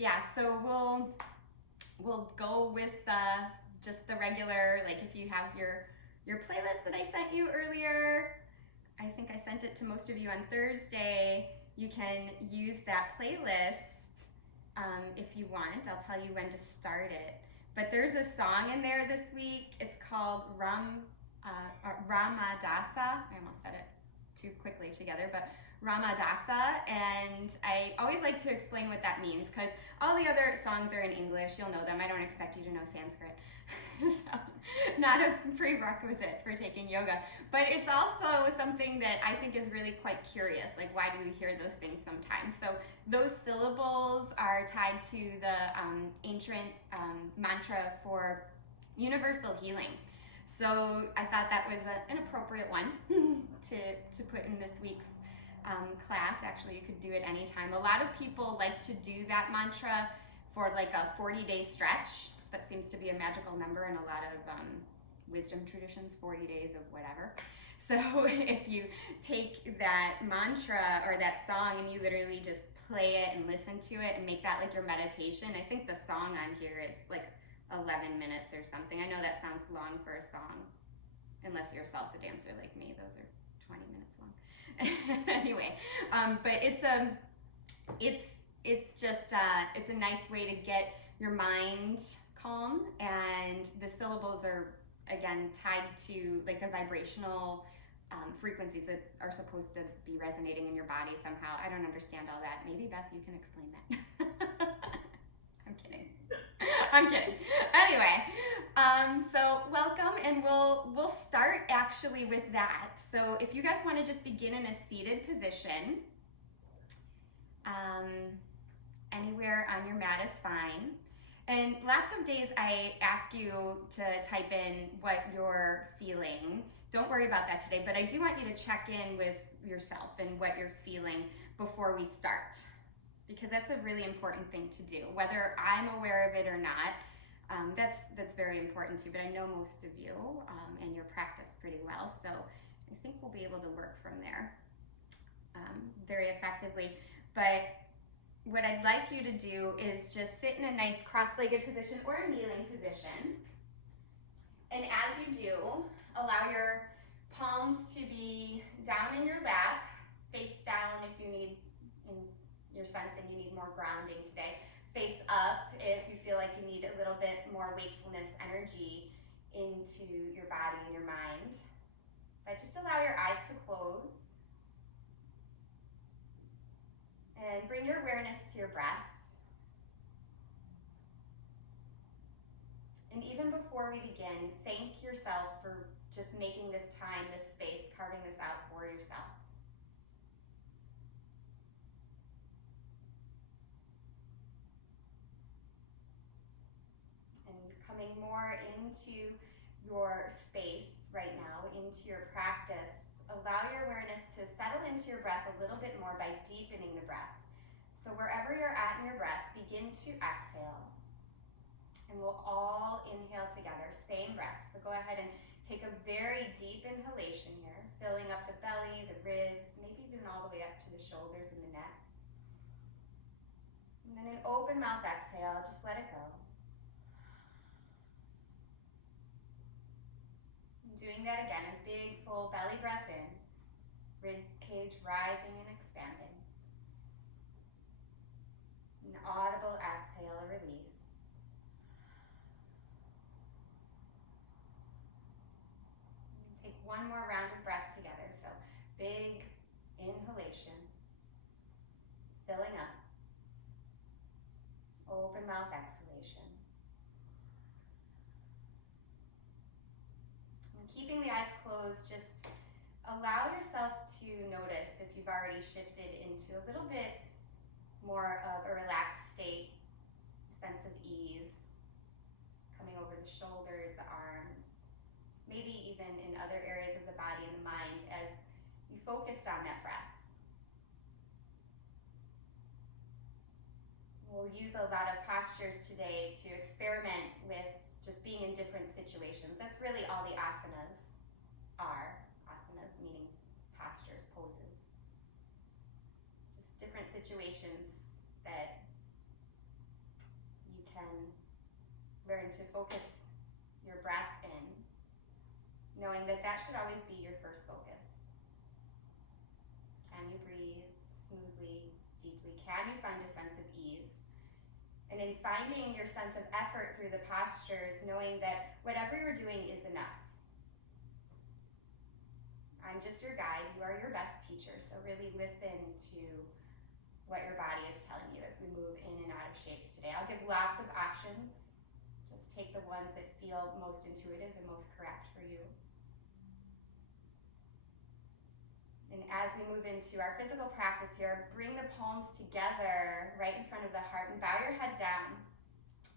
Yeah, so we'll go with just the regular, like if you have your playlist that I sent you earlier. I think I sent it to most of you on Thursday. You can use that playlist if you want. I'll tell you when to start it. But there's a song in there this week. It's called Ramadasa. I almost said it too quickly together, but Ramadasa, and I always like to explain what that means because all the other songs are in English. You'll know them. I don't expect you to know Sanskrit. So, not a prerequisite for taking yoga, but it's also something that I think is really quite curious. Like, why do we hear those things sometimes? So those syllables are tied to the ancient mantra for universal healing. So I thought that was an appropriate one to put in this week's class. Actually, you could do it anytime. A lot of people like to do that mantra for like a 40-day stretch. That seems to be a magical number in a lot of wisdom traditions, 40 days of whatever. So if you take that mantra or that song and you literally just play it and listen to it and make that like your meditation, I think the song on here is like 11 minutes or something. I know that sounds long for a song, unless you're a salsa dancer like me. Those are 20 minutes long. Anyway, but it's just it's a nice way to get your mind calm, and the syllables are again tied to like the vibrational frequencies that are supposed to be resonating in your body somehow. I don't understand all that. Maybe Beth, you can explain that. I'm kidding. Anyway, so welcome, and we'll start actually with that. So if you guys want to just begin in a seated position, anywhere on your mat is fine. And lots of days I ask you to type in what you're feeling. Don't worry about that today, but I do want you to check in with yourself and what you're feeling before we start, because that's a really important thing to do. Whether I'm aware of it or not, that's very important too, but I know most of you and your practice pretty well, so I think we'll be able to work from there very effectively. But what I'd like you to do is just sit in a nice cross-legged position or a kneeling position. And as you do, allow your palms to be down in your lap, face down if you need, in your sensing you need more grounding today. Face up if you feel like you need a little bit more wakefulness energy into your body and your mind. But just allow your eyes to close. And bring your awareness to your breath. And even before we begin, thank yourself for just making this time, this space, carving this out for yourself. And coming more into your space right now, into your practice, allow your awareness to settle into your breath a little bit more by deepening the breath. So wherever you're at in your breath, begin to exhale. And we'll all inhale together, same breath. So go ahead and take a very deep inhalation here, filling up the belly, the ribs, maybe even all the way up to the shoulders and the neck. And then an open mouth exhale, just let it go. Doing that again, a big full belly breath in, rib cage rising and expanding. An audible exhale, a release. And take one more round of breath together. So big inhalation, filling up. Open mouth exhalation. Keeping the eyes closed, just allow yourself to notice if you've already shifted into a little bit more of a relaxed state, sense of ease, coming over the shoulders, the arms, maybe even in other areas of the body and the mind as you focused on that breath. We'll use a lot of postures today to experiment with just being in different situations. That's really all the asanas are. Asanas meaning postures, poses. Just different situations that to focus your breath in, knowing that that should always be your first focus. Can you breathe smoothly, deeply? Can you find a sense of ease? And in finding your sense of effort through the postures, knowing that whatever you're doing is enough. I'm just your guide. You are your best teacher. So really listen to what your body is telling you as we move in and out of shapes today. I'll give lots of options. Just take the ones that feel most intuitive and most correct for you. And as we move into our physical practice here, bring the palms together right in front of the heart and bow your head down.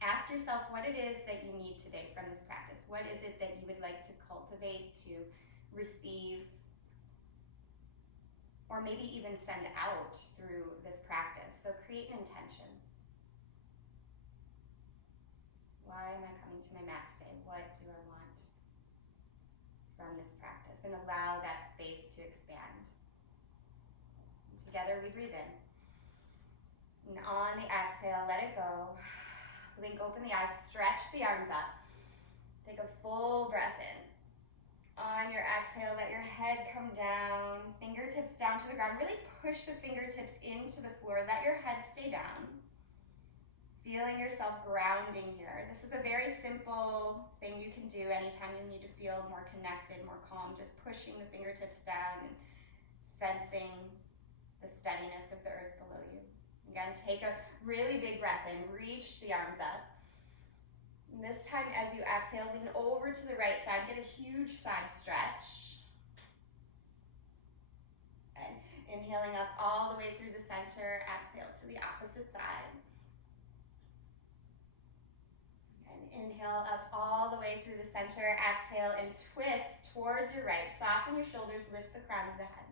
Ask yourself what it is that you need today from this practice. What is it that you would like to cultivate, to receive, or maybe even send out through this practice? So create an intention. Why am I coming to my mat today? What do I want from this practice? And allow that space to expand. And together we breathe in. And on the exhale, let it go. Blink open the eyes, stretch the arms up. Take a full breath in. On your exhale, let your head come down, fingertips down to the ground. Really push the fingertips into the floor. Let your head stay down. Feeling yourself grounding here. This is a very simple thing you can do anytime you need to feel more connected, more calm. Just pushing the fingertips down and sensing the steadiness of the earth below you. Again, take a really big breath in. Reach the arms up. And this time, as you exhale, lean over to the right side. Get a huge side stretch. And inhaling up all the way through the center. Exhale to the opposite side. And inhale up all the way through the center. Exhale and twist towards your right. Soften your shoulders. Lift the crown of the head.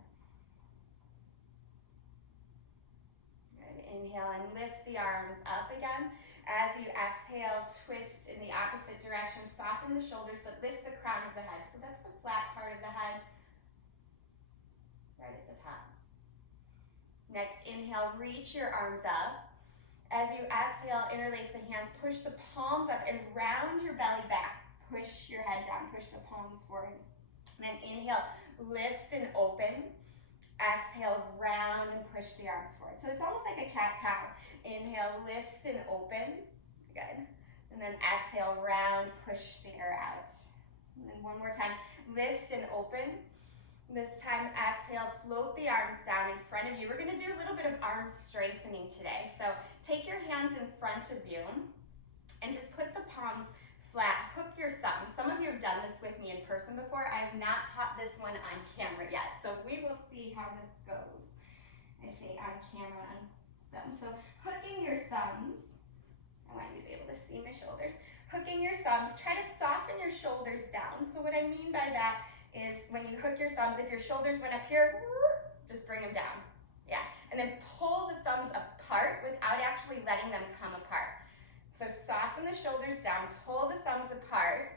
Good. Inhale and lift the arms up again. As you exhale, twist in the opposite direction. Soften the shoulders, but lift the crown of the head. So that's the flat part of the head, right at the top. Next, inhale, reach your arms up. As you exhale, interlace the hands, push the palms up and round your belly back. Push your head down, push the palms forward. And then inhale, lift and open. Exhale, round and push the arms forward. So it's almost like a cat-cow. Inhale, lift and open. Good. And then exhale, round, push the air out. And then one more time, lift and open. This time, exhale, float the arms down in front of you. We're gonna do a little bit of arm strengthening today. So take your hands in front of you and just put the palms flat, hook your thumbs. Some of you have done this with me in person before. I have not taught this one on camera yet, so we will see how this goes. I say on camera, on thumb. So hooking your thumbs, I want you to be able to see my shoulders. Hooking your thumbs, try to soften your shoulders down. So what I mean by that is when you hook your thumbs, if your shoulders went up here, just bring them down. Yeah, and then pull the thumbs apart without actually letting them come apart. So soften the shoulders down, pull the thumbs apart,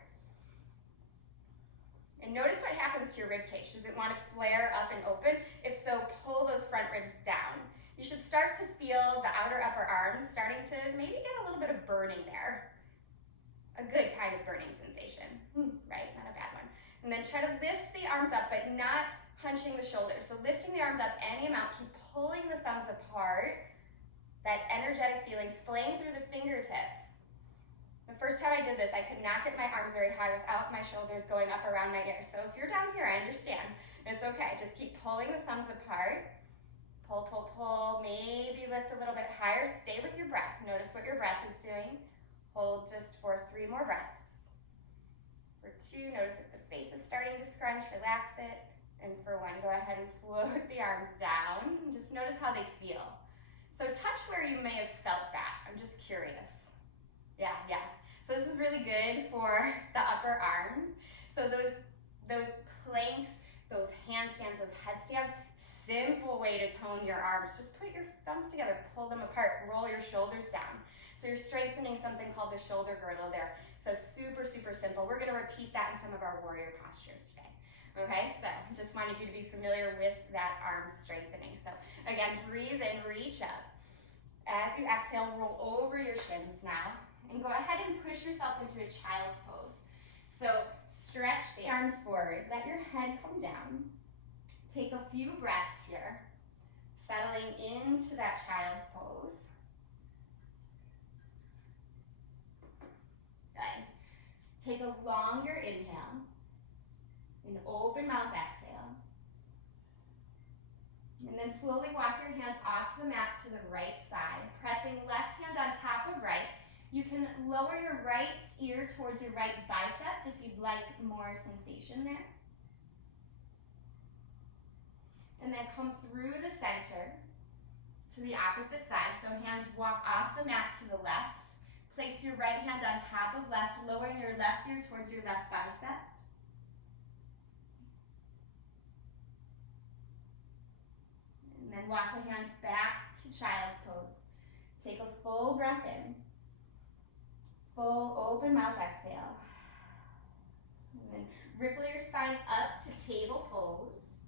and notice what happens to your rib cage. Does it want to flare up and open? If so, pull those front ribs down. You should start to feel the outer upper arms starting to maybe get a little bit of burning there. A good kind of burning sensation, right? Not a bad one. And then try to lift the arms up, but not hunching the shoulders. So lifting the arms up any amount, keep pulling the thumbs apart. That energetic feeling splaying through the fingertips. The first time I did this, I could not get my arms very high without my shoulders going up around my ears. So if you're down here, I understand. It's okay. Just keep pulling the thumbs apart. Pull, pull, pull. Maybe lift a little bit higher. Stay with your breath. Notice what your breath is doing. Hold just for 3 more breaths. For 2, notice if the face is starting to scrunch, relax it. And for 1, go ahead and float the arms down. Just notice how they feel. So touch where you may have felt that. I'm just curious. Yeah. So this is really good for the upper arms. So those planks, those handstands, those headstands, simple way to tone your arms. Just put your thumbs together, pull them apart, roll your shoulders down. So you're strengthening something called the shoulder girdle there. So super, super simple. We're gonna repeat that in some of our warrior postures today. Okay, so just wanted you to be familiar with that arm strengthening. So again, breathe in, reach up. As you exhale, roll over your shins now. And go ahead and push yourself into a child's pose. So stretch the arms forward, let your head come down. Take a few breaths here, settling into that child's pose. Good. Take a longer inhale, an open mouth exhale. And then slowly walk your hands off the mat to the right side, pressing left hand on top of right. You can lower your right ear towards your right bicep if you'd like more sensation there. And then come through the center to the opposite side. So hands walk off the mat to the left. Place your right hand on top of left, lowering your left ear towards your left bicep. And then walk the hands back to child's pose. Take a full breath in. Full open mouth exhale. And then ripple your spine up to table pose.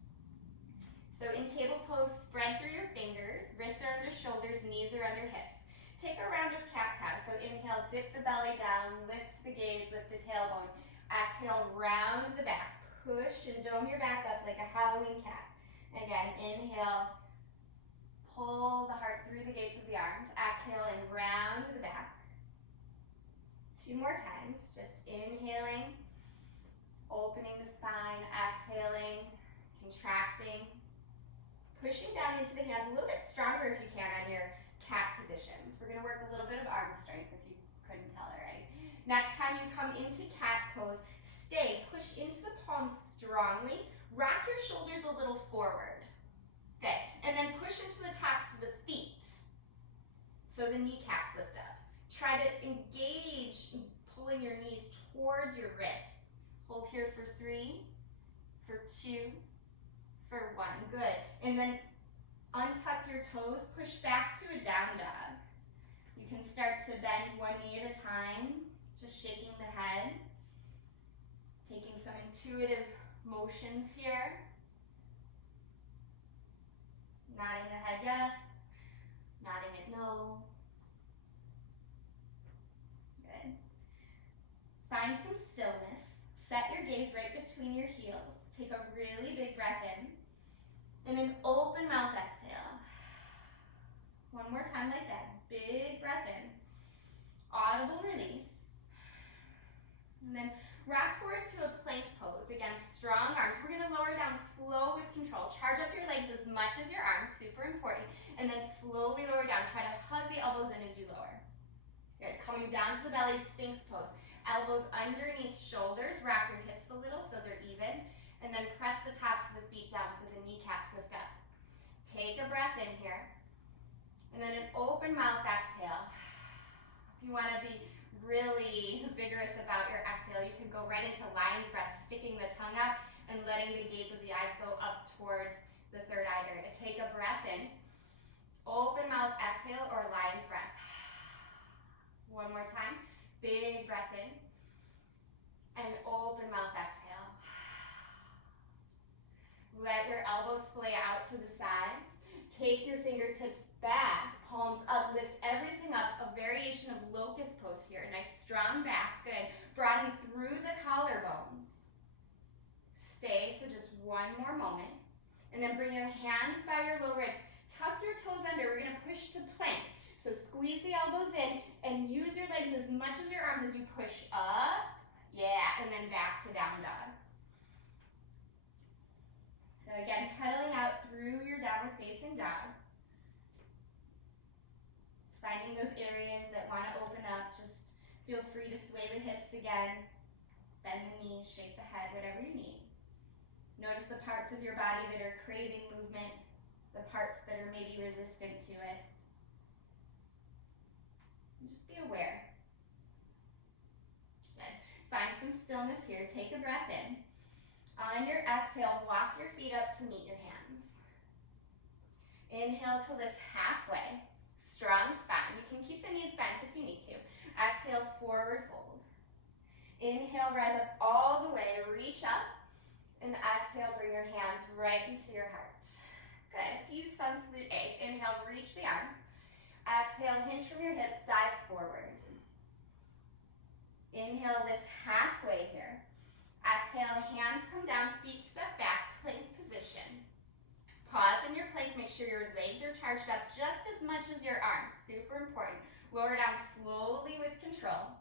So in table pose, spread through your fingers, wrists are under shoulders, knees are under hips. Take a round of cat-cow. So inhale, dip the belly down, lift the gaze, lift the tailbone. Exhale, round the back. Push and dome your back up like a Halloween cat. Again, inhale, pull the heart through the gates of the arms. Exhale and round the back. 2 more times, just inhaling, opening the spine, exhaling, contracting, pushing down into the hands a little bit stronger if you can on your cat positions. We're gonna work a little bit of arm strength if you couldn't tell already. Next time you come into cat pose, stay, push into the palms strongly, rock your shoulders a little forward. Good, and then push into the tops of the feet. So the kneecaps lift up. Try to engage pulling your knees towards your wrists. Hold here for 3, for 2, for 1. Good. And then untuck your toes, push back to a down dog. You can start to bend one knee at a time, just shaking the head, taking some intuitive motions here. Nodding the head yes, nodding it no. Good. Find some stillness. Set your gaze right between your heels. Take a really big breath in. And an open mouth exhale. One more time like that. Big breath in. Audible release. And then rock forward to a plank pose. Again, strong arms. We're gonna lower down slow with control. Charge up your legs as much as your arms, super important. And then slowly lower down. Try to hug the elbows in as you lower. Good, coming down to the belly, Sphinx pose. Elbows underneath shoulders, wrap your hips a little so they're even. And then press the tops of the feet down so the kneecaps lift up. Take a breath in here. And then an open mouth exhale. If you wanna be really vigorous about your exhale, you can go right into lion's breath, sticking the tongue out and letting the gaze of the eyes go up towards the third eye area. Take a breath in, open mouth exhale or lion's breath. One more time, big breath in, and open mouth exhale. Let your elbows splay out to the sides. Take your fingertips back, palms up, lift everything up, a variation of locust pose here. Nice strong back, good. Broaden through the collarbones. Stay for just one more moment. And then bring your hands by your low ribs. Tuck your toes under, we're gonna push to plank. So squeeze the elbows in and use your legs as much as your arms as you push up. Yeah, and then back to down dog. So again, pedaling out through your downward facing dog. Finding those areas that want to open up, just feel free to sway the hips again, bend the knees, shake the head, whatever you need. Notice the parts of your body that are craving movement, the parts that are maybe resistant to it. And just be aware. Good. Find some stillness here. Take a breath in. On your exhale, walk your feet up to meet your hands. Inhale to lift halfway. Strong spine. You can keep the knees bent if you need to. Exhale, forward fold. Inhale, rise up all the way, reach up. And exhale, bring your hands right into your heart. Good, a few sun salute A's. Inhale, reach the arms. Exhale, hinge from your hips, dive forward. Inhale, lift halfway here. Exhale, hands come down, feet step back, plank position. Pause in your plank, make sure your legs are charged up just as much as your arms, super important. Lower down slowly with control.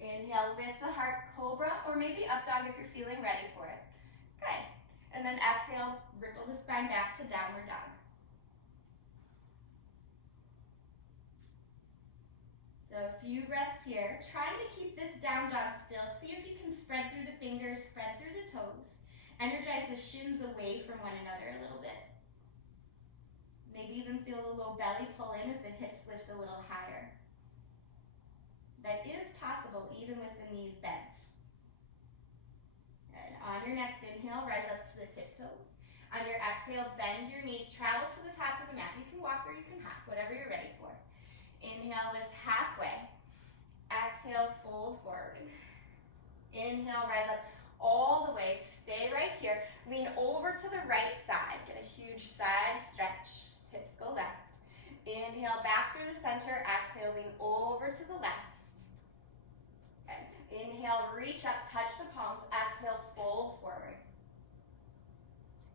Inhale, lift the heart, cobra, or maybe up dog if you're feeling ready for it. Good. And then exhale, ripple the spine back to downward dog. So a few breaths here. Trying to keep this down dog still. See if you can spread through the fingers, spread through the toes. Energize the shins away from one another a little bit. Maybe even feel a little belly pull in as the hips lift a little higher. That is possible even with the knees bent. And on your next inhale, rise up to the tiptoes. On your exhale, bend your knees, travel to the top of the mat. You can walk or you can hop, whatever you're ready for. Inhale, lift halfway. Exhale, fold forward. Inhale, rise up all the way. Stay right here. Lean over to the right side. Get a huge side stretch. Hips go left. Inhale, back through the center. Exhale, lean over to the left. Okay. Inhale, reach up, touch the palms. Exhale, fold forward.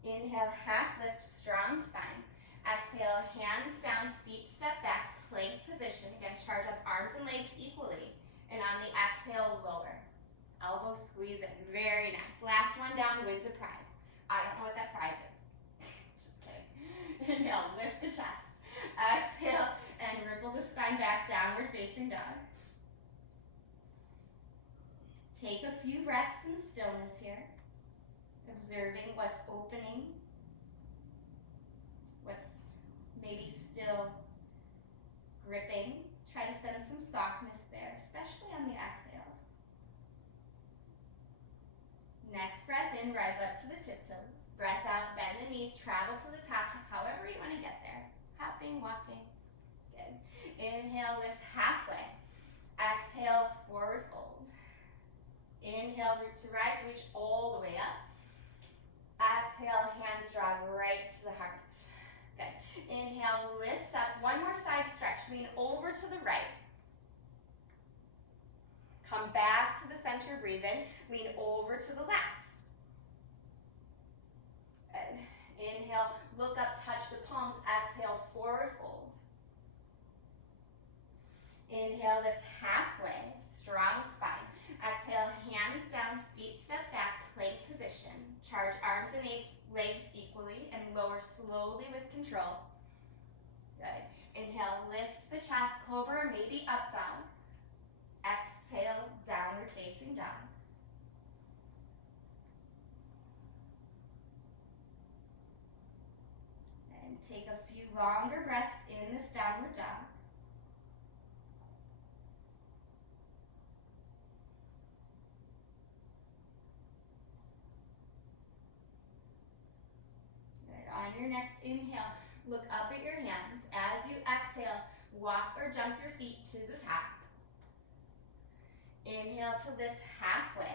Inhale, half lift, strong spine. Exhale, hands down, feet step back, plank position. Again, charge up arms and legs equally. And on the exhale, lower. Elbow squeeze in. Very nice. Last one down wins a prize. I don't know what that prize is. Just kidding. Inhale, lift the chest. Exhale, and ripple the spine back, downward facing dog. Take a few breaths in stillness here. Observing what's opening. What's maybe still gripping. Try to send some softness there, especially on the exhales. Next breath in, rise up to the tiptoes. Breath out, bend the knees, travel to the top, however you want to get there. Hopping, walking. Good. Inhale, lift halfway. Exhale, forward fold. Inhale, root to rise, reach all the way up. Exhale, hands draw right to the heart. Good. Inhale, lift up. One more side stretch. Lean over to the right. Come back to the center, breathe in. Lean over to the left. Good. Inhale, look up, touch the palms. Exhale, forward fold. Inhale, lift halfway. Strong spine. Exhale, hands down, feet step back, plank position. Charge arms and legs equally and lower slowly with control. Good. Inhale, lift the chest, cobra, maybe up dog. Exhale, downward facing dog. And take a few longer breaths in this downward dog. On your next inhale, look up at your hands. As you exhale, walk or jump your feet to the top. Inhale to lift halfway.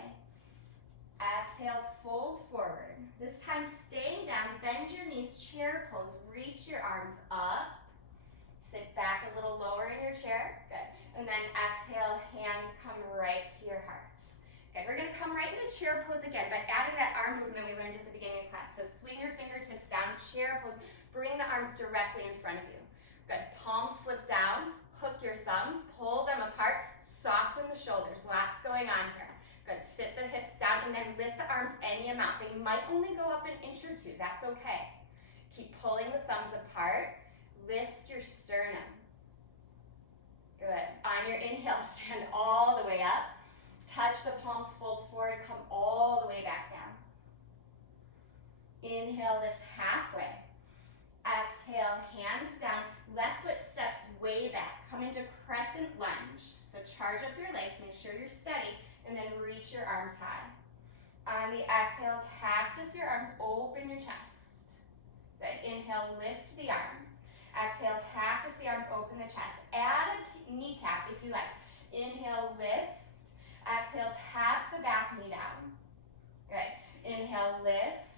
Exhale, fold forward. This time staying down, bend your knees, chair pose. Reach your arms up. Sit back a little lower in your chair. Good. And then exhale, hands come right to your heart. Good, we're gonna come right into chair pose again, but adding that arm movement we learned at the beginning of class. So swing your fingertips down, chair pose, bring the arms directly in front of you. Good, palms flip down, hook your thumbs, pull them apart, soften the shoulders, lots going on here. Good, sit the hips down and then lift the arms any amount. They might only go up an inch or two, that's okay. Keep pulling the thumbs apart, lift your sternum. Good, on your inhale, stand all the way up. Touch the palms, fold forward, come all the way back down. Inhale, lift halfway. Exhale, hands down. Left foot steps way back. Come into crescent lunge. So charge up your legs, make sure you're steady, and then reach your arms high. On the exhale, cactus your arms, open your chest. Good, inhale, lift the arms. Exhale, cactus the arms, open the chest. Add a knee tap if you like. Inhale, lift. Exhale, tap the back knee down. Good. Inhale, lift.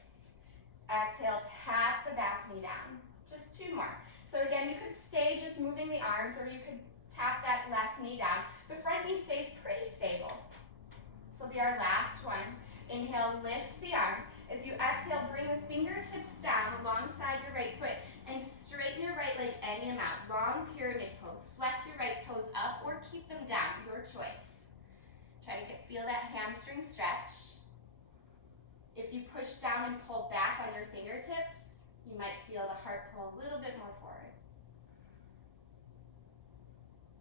Exhale, tap the back knee down. Just two more. So again, you could stay just moving the arms, or you could tap that left knee down. The front knee stays pretty stable. will be our last one. Inhale, lift the arms. As you exhale, bring the fingertips down alongside your right foot and straighten your right leg any amount. Long pyramid pose. Flex your right toes up or keep them down, your choice. Try to feel that hamstring stretch. If you push down and pull back on your fingertips, you might feel the heart pull a little bit more forward.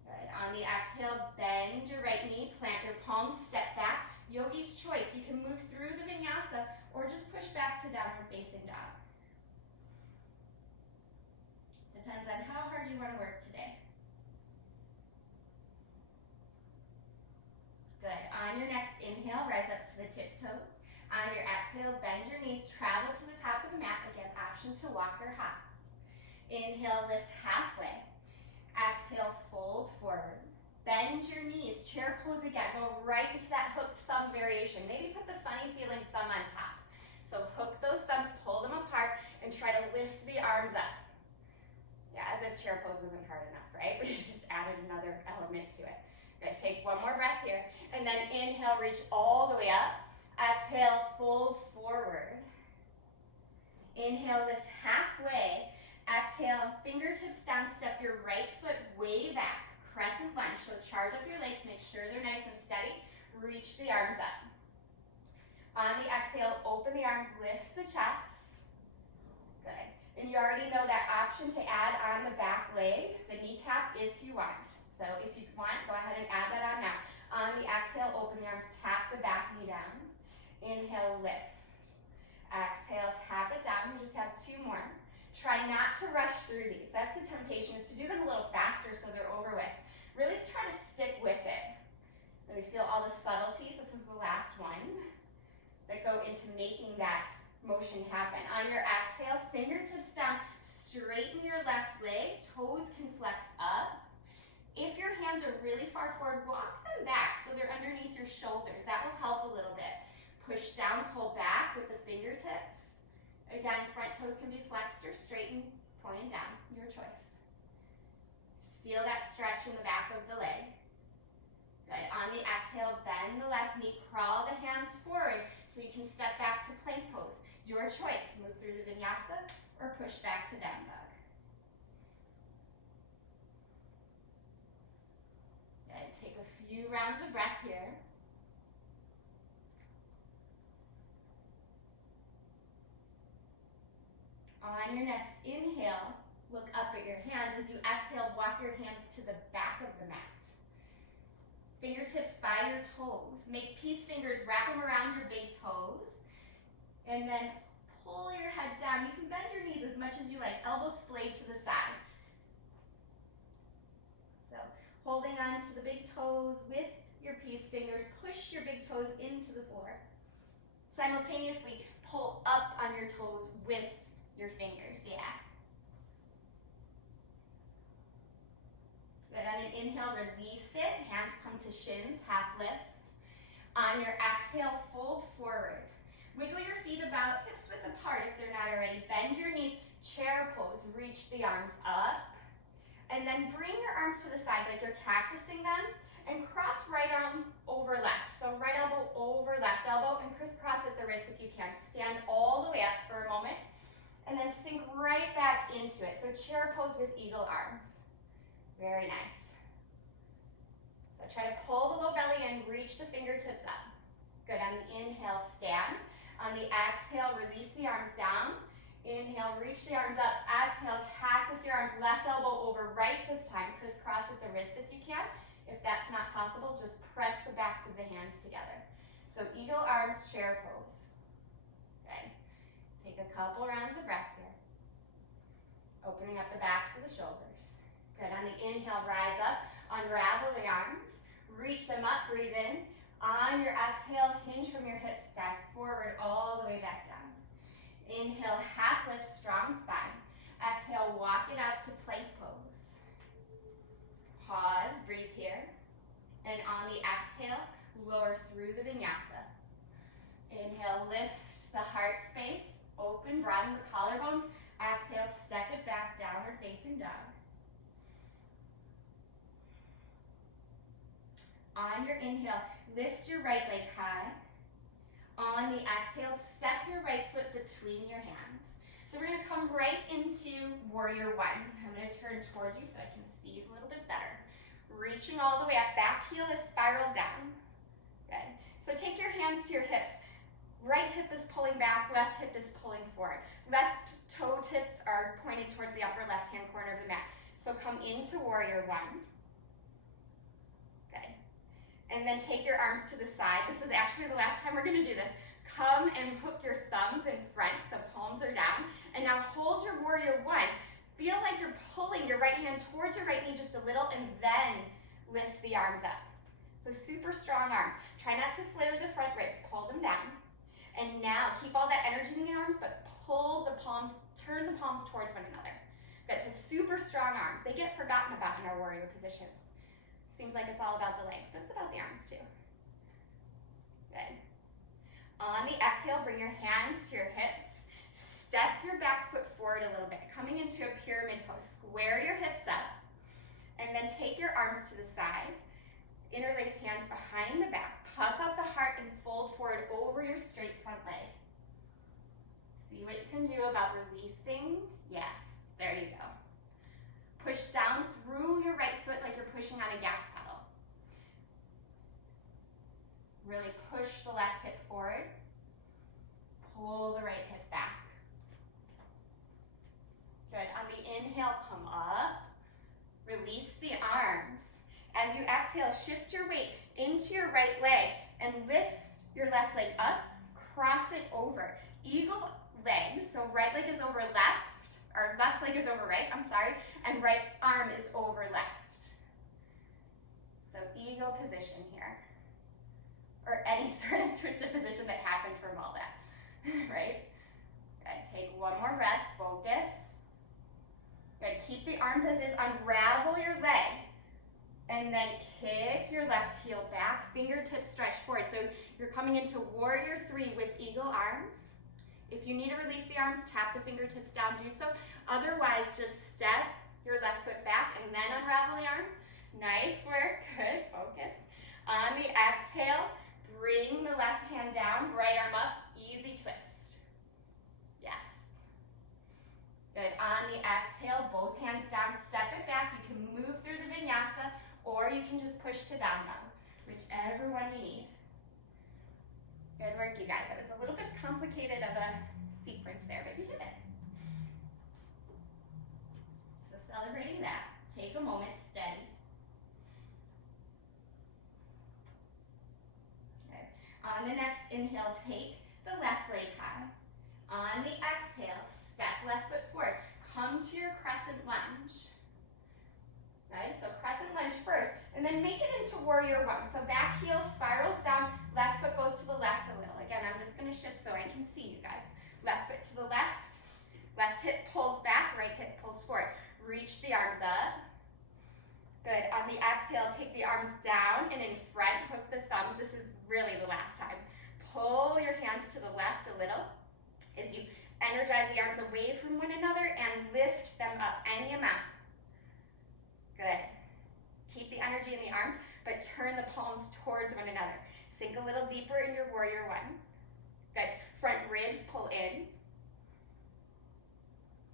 Good. On the exhale, bend your right knee, plant your palms, step back. Yogi's choice. You can move through the vinyasa or just push back to downward facing dog. Depends on how hard you want to work today. Good. On your next inhale, rise up to the tiptoes. On your exhale, bend your knees, travel to the top of the mat. Again, option to walk or hop. Inhale, lift halfway. Exhale, fold forward. Bend your knees, chair pose again. Go right into that hooked thumb variation. Maybe put the funny feeling thumb on top. So hook those thumbs, pull them apart, and try to lift the arms up. Yeah, as if chair pose wasn't hard enough, right? We just added another element to it. Good, take one more breath here. And then inhale, reach all the way up. Exhale, fold forward. Inhale, lift halfway. Exhale, fingertips down, step your right foot way back. Crescent lunge, so charge up your legs, make sure they're nice and steady. Reach the arms up. On the exhale, open the arms, lift the chest. Good. And you already know that option to add on the back leg, the knee tap if you want. So if you want, go ahead and add that on now. On the exhale, open the arms, tap the back knee down. Inhale, lift. Exhale, tap it down. We just have two more. Try not to rush through these. That's the temptation, is to do them a little faster so they're over with. Really just try to stick with it. Really feel all the subtleties. This is the last one that go into making that motion happen. On your exhale, fingertips down, straighten your left leg, toes can flex up. If your hands are really far forward, walk them back so they're underneath your shoulders. That will help a little bit. Push down, pull back with the fingertips. Again, front toes can be flexed or straightened, pointing down, your choice. Just feel that stretch in the back of the leg. Good. On the exhale, bend the left knee, crawl the hands forward so you can step back to plank pose. Your choice. Move through the vinyasa or push back to down dog. Good. Take a few rounds of breath here. On your next inhale, look up at your hands. As you exhale, walk your hands to the back of the mat. Fingertips by your toes. Make peace fingers, wrap them around your big toes. And then pull your head down. You can bend your knees as much as you like. Elbows splayed to the side. So holding on to the big toes with your peace fingers. Push your big toes into the floor. Simultaneously pull up on your toes with your fingers, yeah. Good, on an inhale, release it. Hands come to shins, half lift. On your exhale, fold forward. Wiggle your feet about, hips width apart if they're not already. Bend your knees, chair pose, reach the arms up. And then bring your arms to the side like you're cactusing them. And cross right arm over left. So right elbow over left elbow and crisscross at the wrist if you can. Stand all the way up for a moment. And then sink right back into it. So chair pose with eagle arms. Very nice. So try to pull the low belly in, reach the fingertips up. Good, on the inhale, stand. On the exhale, release the arms down. Inhale, reach the arms up. Exhale, cactus your arms, left elbow over right this time. Crisscross at the wrist if you can. If that's not possible, just press the backs of the hands together. So eagle arms, chair pose. Okay. Take a couple rounds of breath here. Opening up the backs of the shoulders. Good. On the inhale, rise up. Unravel the arms. Reach them up. Breathe in. On your exhale, hinge from your hips. Back forward all the way back down. Inhale, half lift, strong spine. Exhale, walk it up to plank pose. Pause. Breathe here. And on the exhale, lower through the vinyasa. Inhale, lift the heart space. Open, broaden the collarbones. Exhale, step it back, downward facing dog. On your inhale, lift your right leg high. On the exhale, step your right foot between your hands. So we're gonna come right into warrior one. I'm gonna turn towards you so I can see you a little bit better. Reaching all the way up, back heel is spiraled down. Good. So take your hands to your hips. Right hip is pulling back, left hip is pulling forward. Left toe tips are pointed towards the upper left-hand corner of the mat. So come into warrior one. Good. And then take your arms to the side. This is actually the last time we're gonna do this. Come and hook your thumbs in front so palms are down. And now hold your warrior one. Feel like you're pulling your right hand towards your right knee just a little and then lift the arms up. So super strong arms. Try not to flare the front ribs, pull them down. And now keep all that energy in the arms, but pull the palms, turn the palms towards one another. Good, so super strong arms. They get forgotten about in our warrior positions. Seems like it's all about the legs, but it's about the arms too. Good. On the exhale, bring your hands to your hips. Step your back foot forward a little bit, coming into a pyramid pose. Square your hips up, and then take your arms to the side. Interlace hands behind the back. Puff up the heart and fold forward over your straight front leg. See what you can do about releasing. Yes, there you go. Push down through your right foot like you're pushing on a gas pedal. Really push the left hip forward. Pull the right hip back. Good. On the inhale, come up. Release the arms. As you exhale, shift your weight into your right leg and lift your left leg up. Cross it over. Eagle legs, so right leg is over left, or left leg is over right, I'm sorry, and right arm is over left. So eagle position here. Or any sort of twisted position that happened from all that, right? Good, take one more breath, focus. Good, keep the arms as is, unravel your leg, and then kick your left heel back, fingertips stretch forward. So you're coming into warrior three with eagle arms. If you need to release the arms, tap the fingertips down, do so. Otherwise, just step your left foot back and then unravel the arms. Nice work, good, focus. On the exhale, bring the left hand down, right arm up, easy twist. Yes. Good, on the exhale, both hands down, step it back. You can move through the vinyasa or you can just push to down dog, whichever one you need. Good work, you guys. That was a little bit complicated of a sequence there, but you did it. So celebrating that, take a moment, steady. Okay. On the next inhale, take the left leg high. On the exhale, step left foot forward. Come to your crescent lunge. Right, so crescent lunge first, and then make it into warrior one. So back heel spirals down, left foot goes to the left a little. Again, I'm just gonna shift so I can see you guys. Left foot to the left hip pulls back, right hip pulls forward. Reach the arms up. Good, on the exhale, take the arms down and in front, hook the thumbs. This is really the last time. Pull your hands to the left a little as you energize the arms away from one another and lift them up any amount. Good. Keep the energy in the arms, but turn the palms towards one another. Sink a little deeper in your warrior one. Good. Front ribs pull in.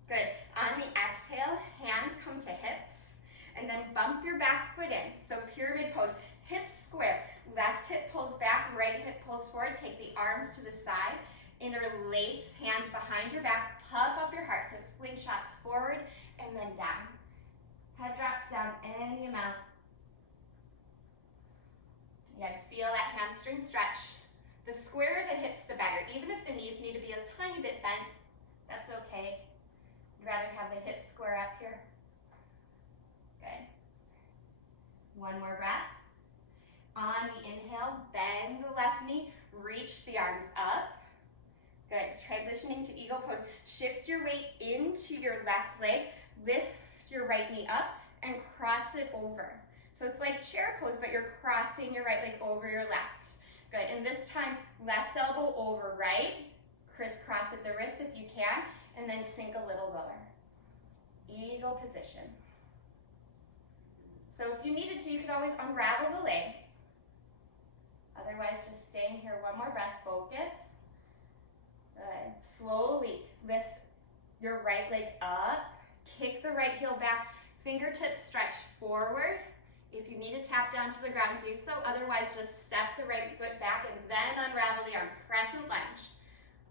Good. On the exhale, hands come to hips, and then bump your back foot in. So pyramid pose, hips square. Left hip pulls back, right hip pulls forward. Take the arms to the side. Interlace hands behind your back. Puff up your heart, so it slingshots forward and then down. Head drops down any amount. Again, feel that hamstring stretch. The squarer the hips, the better. Even if the knees need to be a tiny bit bent, that's okay. I'd rather have the hips square up here. Good. One more breath. On the inhale, bend the left knee, reach the arms up. Good. Transitioning to eagle pose. Shift your weight into your left leg. Lift your right knee up and cross it over. So it's like chair pose, but you're crossing your right leg over your left. Good, and this time, left elbow over right, crisscross at the wrist if you can, and then sink a little lower. Eagle position. So if you needed to, you could always unravel the legs. Otherwise, just staying here. One more breath, focus. Good. Slowly lift your right leg up, kick the right heel back, fingertips stretch forward. If you need to tap down to the ground, do so. Otherwise, just step the right foot back and then unravel the arms. Crescent lunge.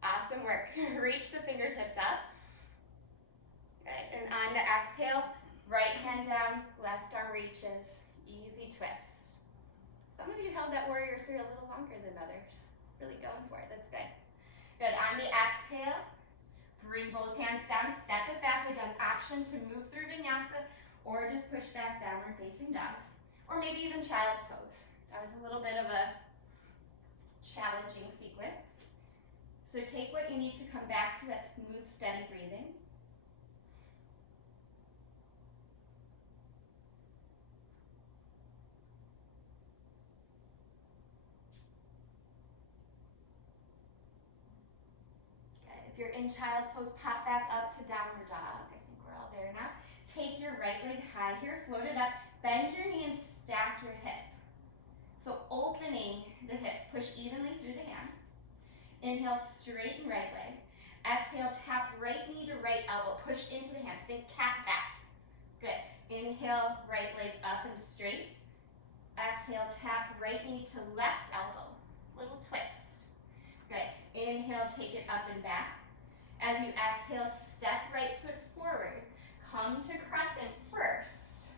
Awesome work. Reach the fingertips up. Good. And on the exhale, right hand down, left arm reaches. Easy twist. Some of you held that warrior three a little longer than others. Really going for it. That's good. Good. On the exhale, bring both hands down, step it back. Again, option to move through vinyasa or just push back downward facing dog. Or maybe even child's pose. That was a little bit of a challenging sequence. So take what you need to come back to that smooth, steady breathing. If you're in child's pose, pop back up to downward dog. I think we're all there now. Take your right leg high here, float it up, bend your knee and stack your hip. So opening the hips, push evenly through the hands. Inhale, straighten right leg. Exhale, tap right knee to right elbow, push into the hands, think cat back. Good. Inhale, right leg up and straight. Exhale, tap right knee to left elbow, little twist. Good. Inhale, take it up and back. As you exhale, step right foot forward. Come to crescent first.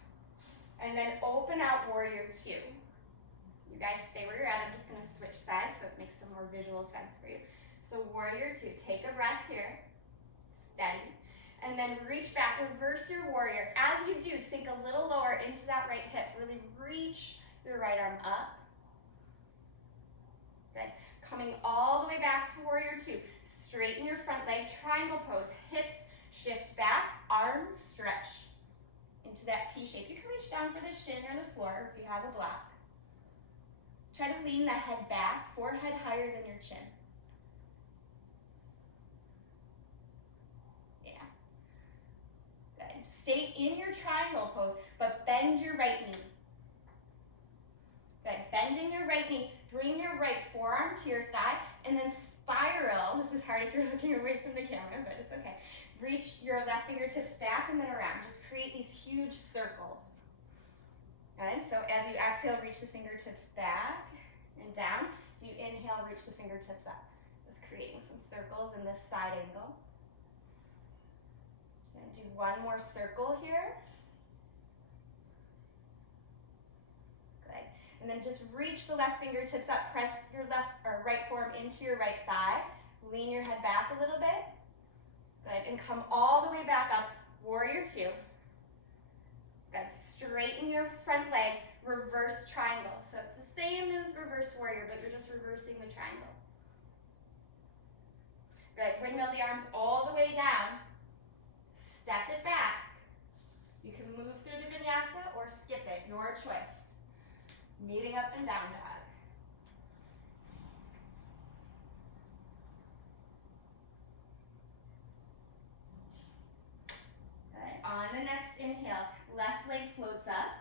And then open out warrior two. You guys stay where you're at. I'm just going to switch sides so it makes some more visual sense for you. So warrior two, take a breath here. Steady. And then reach back, reverse your warrior. As you do, sink a little lower into that right hip. Really reach your right arm up. Good. Coming all the way back to warrior two. Straighten your front leg, triangle pose. Hips shift back, arms stretch into that T shape. You can reach down for the shin or the floor if you have a block. Try to lean the head back, forehead higher than your chin. Yeah. Good. Stay in your triangle pose, but bend your right knee. Good. Bending your right knee, bring your right forearm to your thigh, and then spiral. This is hard if you're looking away from the camera, but it's okay. Reach your left fingertips back and then around. Just create these huge circles. And so as you exhale, reach the fingertips back and down. As you inhale, reach the fingertips up. Just creating some circles in this side angle. Gonna do one more circle here. Good. And then just reach the left fingertips up. Press your left or right forearm into your right thigh. Lean your head back a little bit. Good. And come all the way back up. Warrior two. Good. Straighten your front leg. Reverse triangle. So it's the same as reverse warrior, but you're just reversing the triangle. Good. Windmill the arms all the way down. Step it back. You can move through the vinyasa or skip it. Your choice. Meeting up and down dog. Good. On the next inhale, left leg floats up.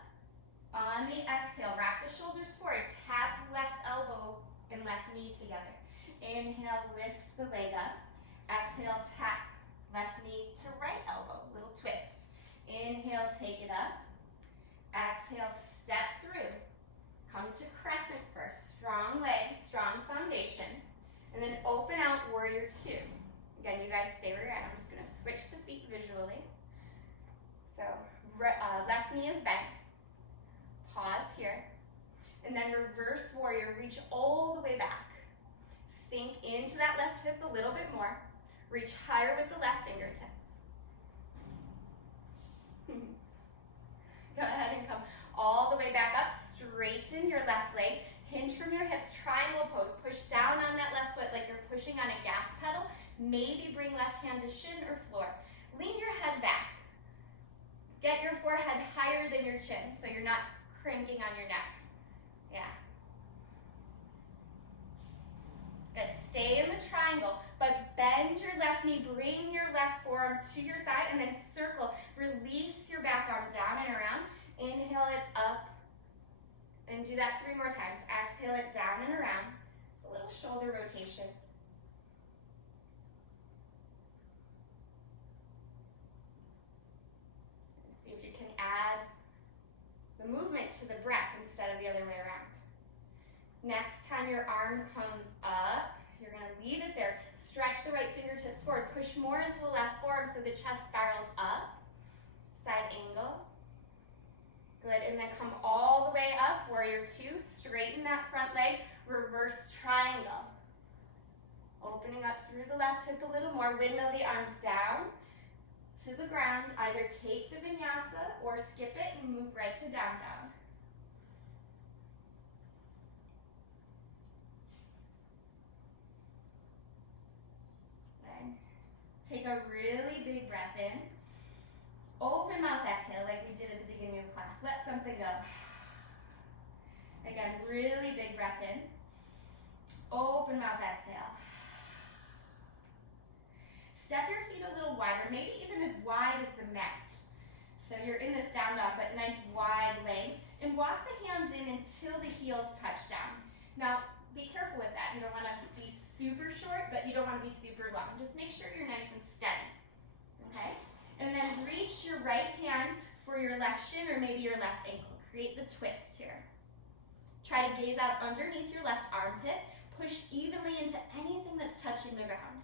On the exhale, wrap the shoulders forward. Tap left elbow and left knee together. Inhale, lift the leg up. Exhale, tap left knee to right elbow. Little twist. Inhale, take it up. Exhale, step through. Come to crescent first. Strong legs, strong foundation. And then open out warrior two. Again, you guys stay where you're at. I'm just going to switch the feet visually. So left knee is bent. Pause here. And then reverse warrior. Reach all the way back. Sink into that left hip a little bit more. Reach higher with the left fingertips. Go ahead and come all the way back up. Straighten your left leg. Hinge from your hips. Triangle pose. Push down on that left foot like you're pushing on a gas pedal. Maybe bring left hand to shin or floor. Lean your head back. Get your forehead higher than your chin so you're not cranking on your neck. Yeah. Good. Stay in the triangle, but bend your left knee, bring your left forearm to your thigh, and then circle. Release your back arm down and around. Inhale it up And do that 3 more times. Exhale it down and around. It's a little shoulder rotation. And see if you can add the movement to the breath instead of the other way around. Next time your arm comes up, you're going to leave it there. Stretch the right fingertips forward. Push more into the left forearm so the chest spirals up. Side angle. Good, and then come all the way up, warrior 2. Straighten that front leg, reverse triangle. Opening up through the left hip a little more. Windmill the arms down to the ground. Either take the vinyasa or skip it and move right to down dog. Take a really big breath in. Open mouth exhale like we did at the beginning of class. Let something go. Again, really big breath in. Open mouth exhale. Step your feet a little wider, maybe even as wide as the mat. So you're in this down dog, but nice wide legs. And walk the hands in until the heels touch down. Now, be careful with that. You don't want to be super short, but you don't want to be super long. Just make sure you're nice and steady. Okay? And then reach your right hand for your left shin or maybe your left ankle. Create the twist here. Try to gaze out underneath your left armpit. Push evenly into anything that's touching the ground.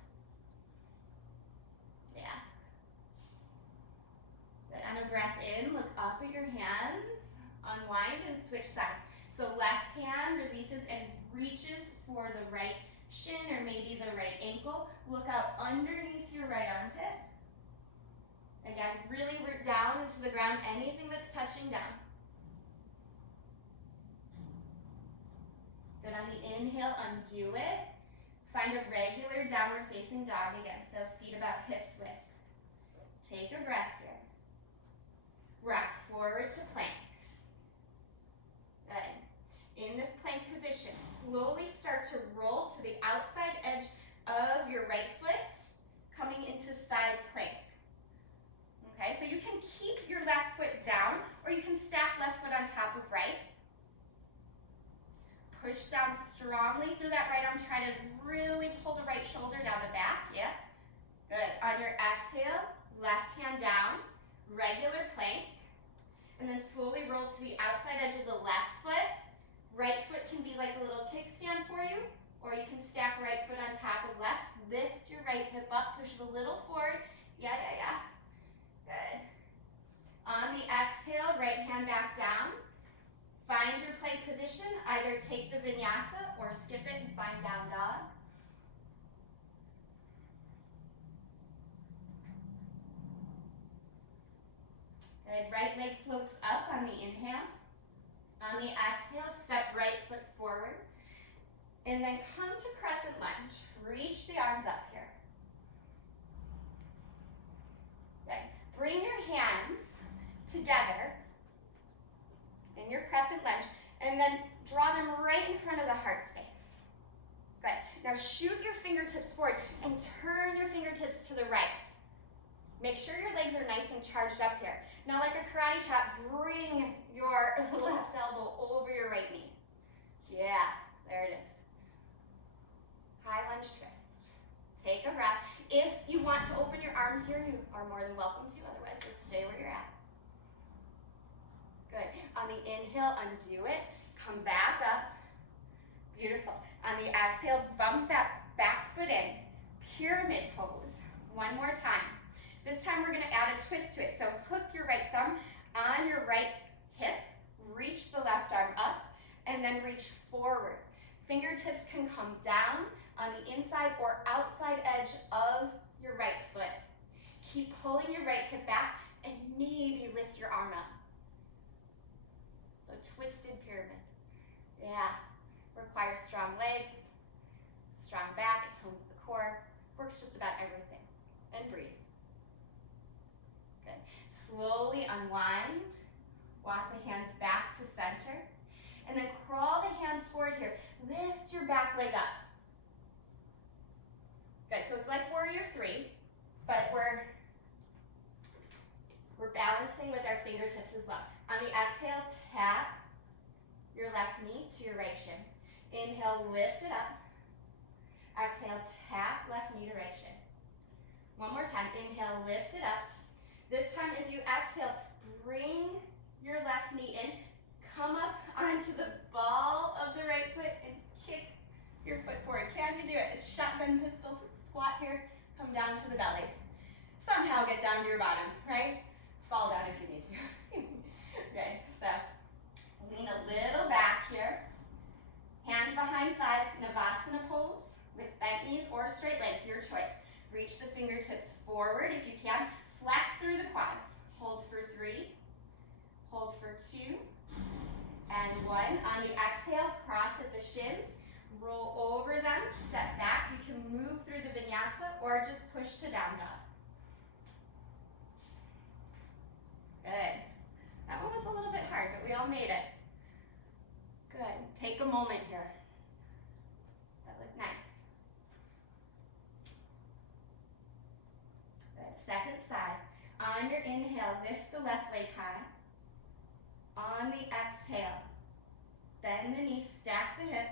Yeah. Good. On a breath in, look up at your hands. Unwind and switch sides. So left hand releases and reaches for the right shin or maybe the right ankle. Look out underneath your right armpit. Again, really root down into the ground, anything that's touching down. Good, on the inhale, undo it. Find a regular downward facing dog again, so feet about hips width. Take a breath here. Rock forward to plank. Good. In this plank position, slowly start to roll to the outside edge of your right foot, coming into side plank. Okay, so you can keep your left foot down, or you can stack left foot on top of right. Push down strongly through that right arm. Try to really pull the right shoulder down the back. Yeah, good. On your exhale, left hand down, regular plank, and then slowly roll to the outside edge of the left foot. Right foot can be like a little kickstand for you, or you can stack right foot on top of left. Lift your right hip up, push it a little forward. Yeah. Good. On the exhale, right hand back down. Find your plank position. Either take the vinyasa or skip it and find down dog. Good. Right leg floats up on the inhale. On the exhale, step right foot forward. And then come to crescent lunge. Reach the arms up here. Good. Bring your hands together in your crescent lunge, and then draw them right in front of the heart space. Good. Now shoot your fingertips forward and turn your fingertips to the right. Make sure your legs are nice and charged up here. Now, like a karate chop, bring your left elbow over your right knee. Yeah, there it is. High lunge twist. Take a breath. If you want to open your arms here, you are more than welcome to. Otherwise, just stay where you're at. Good. On the inhale, undo it. Come back up. Beautiful. On the exhale, bump that back foot in. Pyramid pose. One more time. This time we're going to add a twist to it. So hook your right thumb on your right hip. Reach the left arm up and then reach forward. Fingertips can come down on the inside or outside edge of your right foot. Keep pulling your right hip back and maybe lift your arm up. So twisted pyramid. Yeah, requires strong legs, strong back, it tones the core, works just about everything. And breathe. Good. Slowly unwind, walk the hands back to center, and then crawl the hands forward here. Lift your back leg up. Good, so it's like warrior 3, but we're balancing with our fingertips as well. On the exhale, tap your left knee to your right shin. Inhale, lift it up. Exhale, tap left knee to right shin. One more time. Inhale, lift it up. This time as you exhale, bring your left knee in. Come up onto the ball of the right foot and kick your foot forward. Can you do it? It's shotgun pistol squat here. Come down to the belly. Somehow get down to your bottom, right? Fall down if you need to. Good. So lean a little back here. Hands behind thighs, Navasana pose with bent knees or straight legs, your choice. Reach the fingertips forward if you can. Flex through the quads. Hold for 3. Hold for 2. And 1. On the exhale, cross at the shins. Roll over them, step back. You can move through the vinyasa or just push to down dog. Good. That one was a little bit hard, but we all made it. Good. Take a moment here. That looked nice. Good. Second side. On your inhale, lift the left leg high. On the exhale, bend the knees, stack the hip.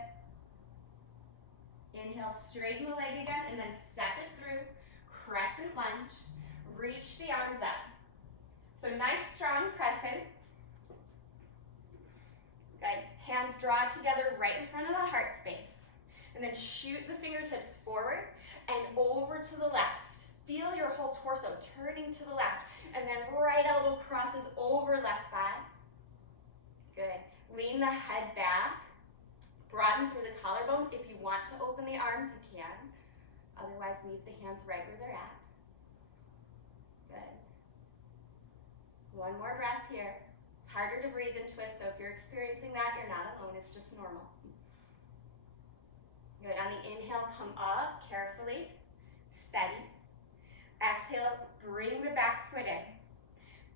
Inhale, straighten the leg again, and then step it through. Crescent lunge. Reach the arms up. So nice, strong crescent. Good. Hands draw together right in front of the heart space. And then shoot the fingertips forward and over to the left. Feel your whole torso turning to the left. And then right elbow crosses over left thigh. Good. Lean the head back. Broaden through the collarbones. If you want to open the arms, you can. Otherwise, leave the hands right where they're at. Good. One more breath here. It's harder to breathe and twist, so if you're experiencing that, you're not alone. It's just normal. Good. On the inhale, come up carefully. Steady. Exhale, bring the back foot in.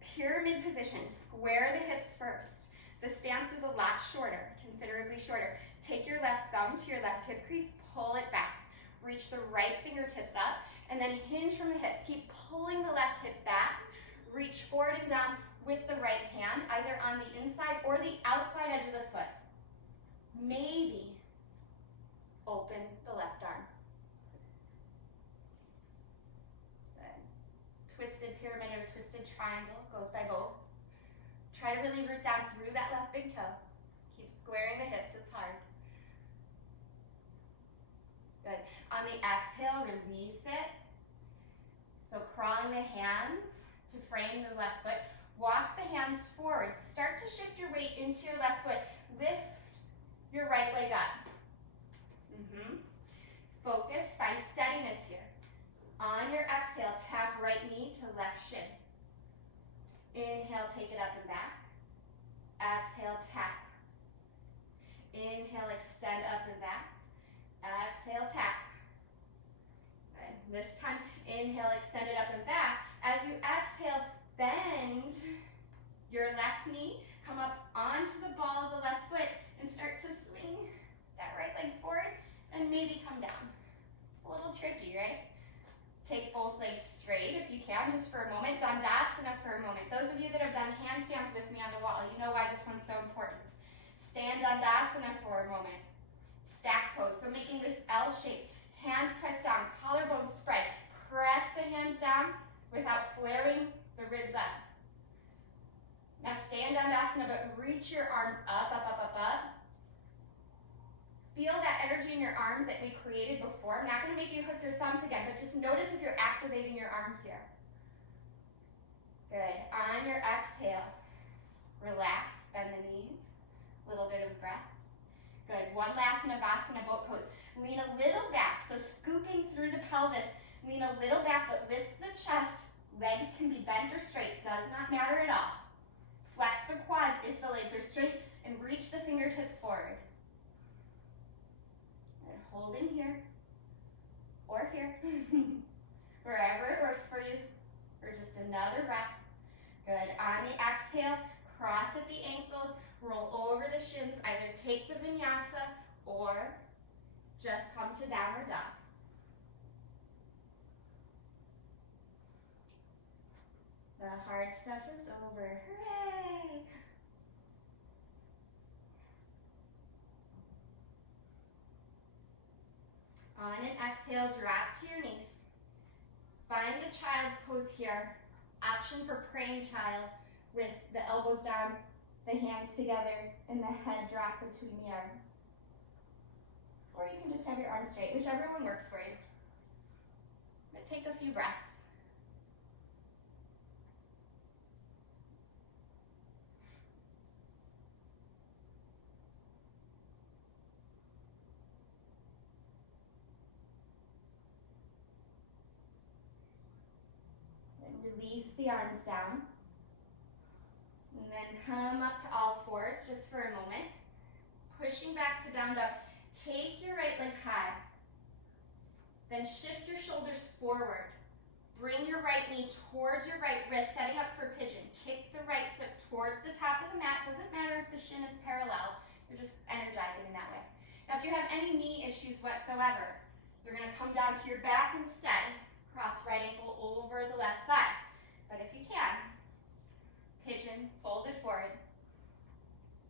Pyramid position. Square the hips first. The stance is a lot shorter, considerably shorter. Take your left thumb to your left hip crease, pull it back. Reach the right fingertips up, and then hinge from the hips. Keep pulling the left hip back. Reach forward and down with the right hand, either on the inside or the outside edge of the foot. Maybe open the left arm. Good. Twisted pyramid or twisted triangle goes by both. Try to really root down through that left big toe. Keep squaring the hips, it's hard. Good. On the exhale, release it. So crawling the hands to frame the left foot. Walk the hands forward. Start to shift your weight into your left foot. Lift your right leg up. Focus, find steadiness here. On your exhale, tap right knee to left shin. Inhale, take it up and back. Exhale, tap. Inhale, extend up and back. Exhale, tap. Good. This time, inhale, extend it up and back. As you exhale, bend your left knee, come up onto the ball of the left foot, and start to swing that right leg forward, and maybe come down. It's a little tricky, right? Take both legs straight if you can, just for a moment. Dandasana for a moment. Those of you that have done handstands with me on the wall, you know why this one's so important. Stand Dandasana for a moment. Stack pose, so making this L shape. Hands pressed down, collarbones spread. Press the hands down without flaring the ribs up. Now stay in Dandasana, but reach your arms up, up, up, up, up. Feel that energy in your arms that we created before. I'm not going to make you hook your thumbs again, but just notice if you're activating your arms here. Good. On your exhale, relax, bend the knees. A little bit of breath. Good. One last Navasana boat pose. Lean a little back, so scooping through the pelvis. Lean a little back, but lift the chest. Legs can be bent or straight, does not matter at all. Flex the quads if the legs are straight, and reach the fingertips forward. And holding here, or here, wherever it works for you, or just another breath. Good. On the exhale, cross at the ankles, roll over the shins, either take the vinyasa or just come to downward dog. The hard stuff is over. Hooray! On an exhale, drop to your knees. Find a child's pose here. Option for praying child with the elbows down, the hands together, and the head drop between the arms. Or you can just have your arms straight, whichever one works for you. But take a few breaths. Release the arms down. And then come up to all fours just for a moment. Pushing back to down dog. Take your right leg high. Then shift your shoulders forward. Bring your right knee towards your right wrist, setting up for pigeon. Kick the right foot towards the top of the mat. Doesn't matter if the shin is parallel. You're just energizing in that way. Now, if you have any knee issues whatsoever, you're going to come down to your back instead. Cross right ankle over the left thigh. But if you can, pigeon, folded forward.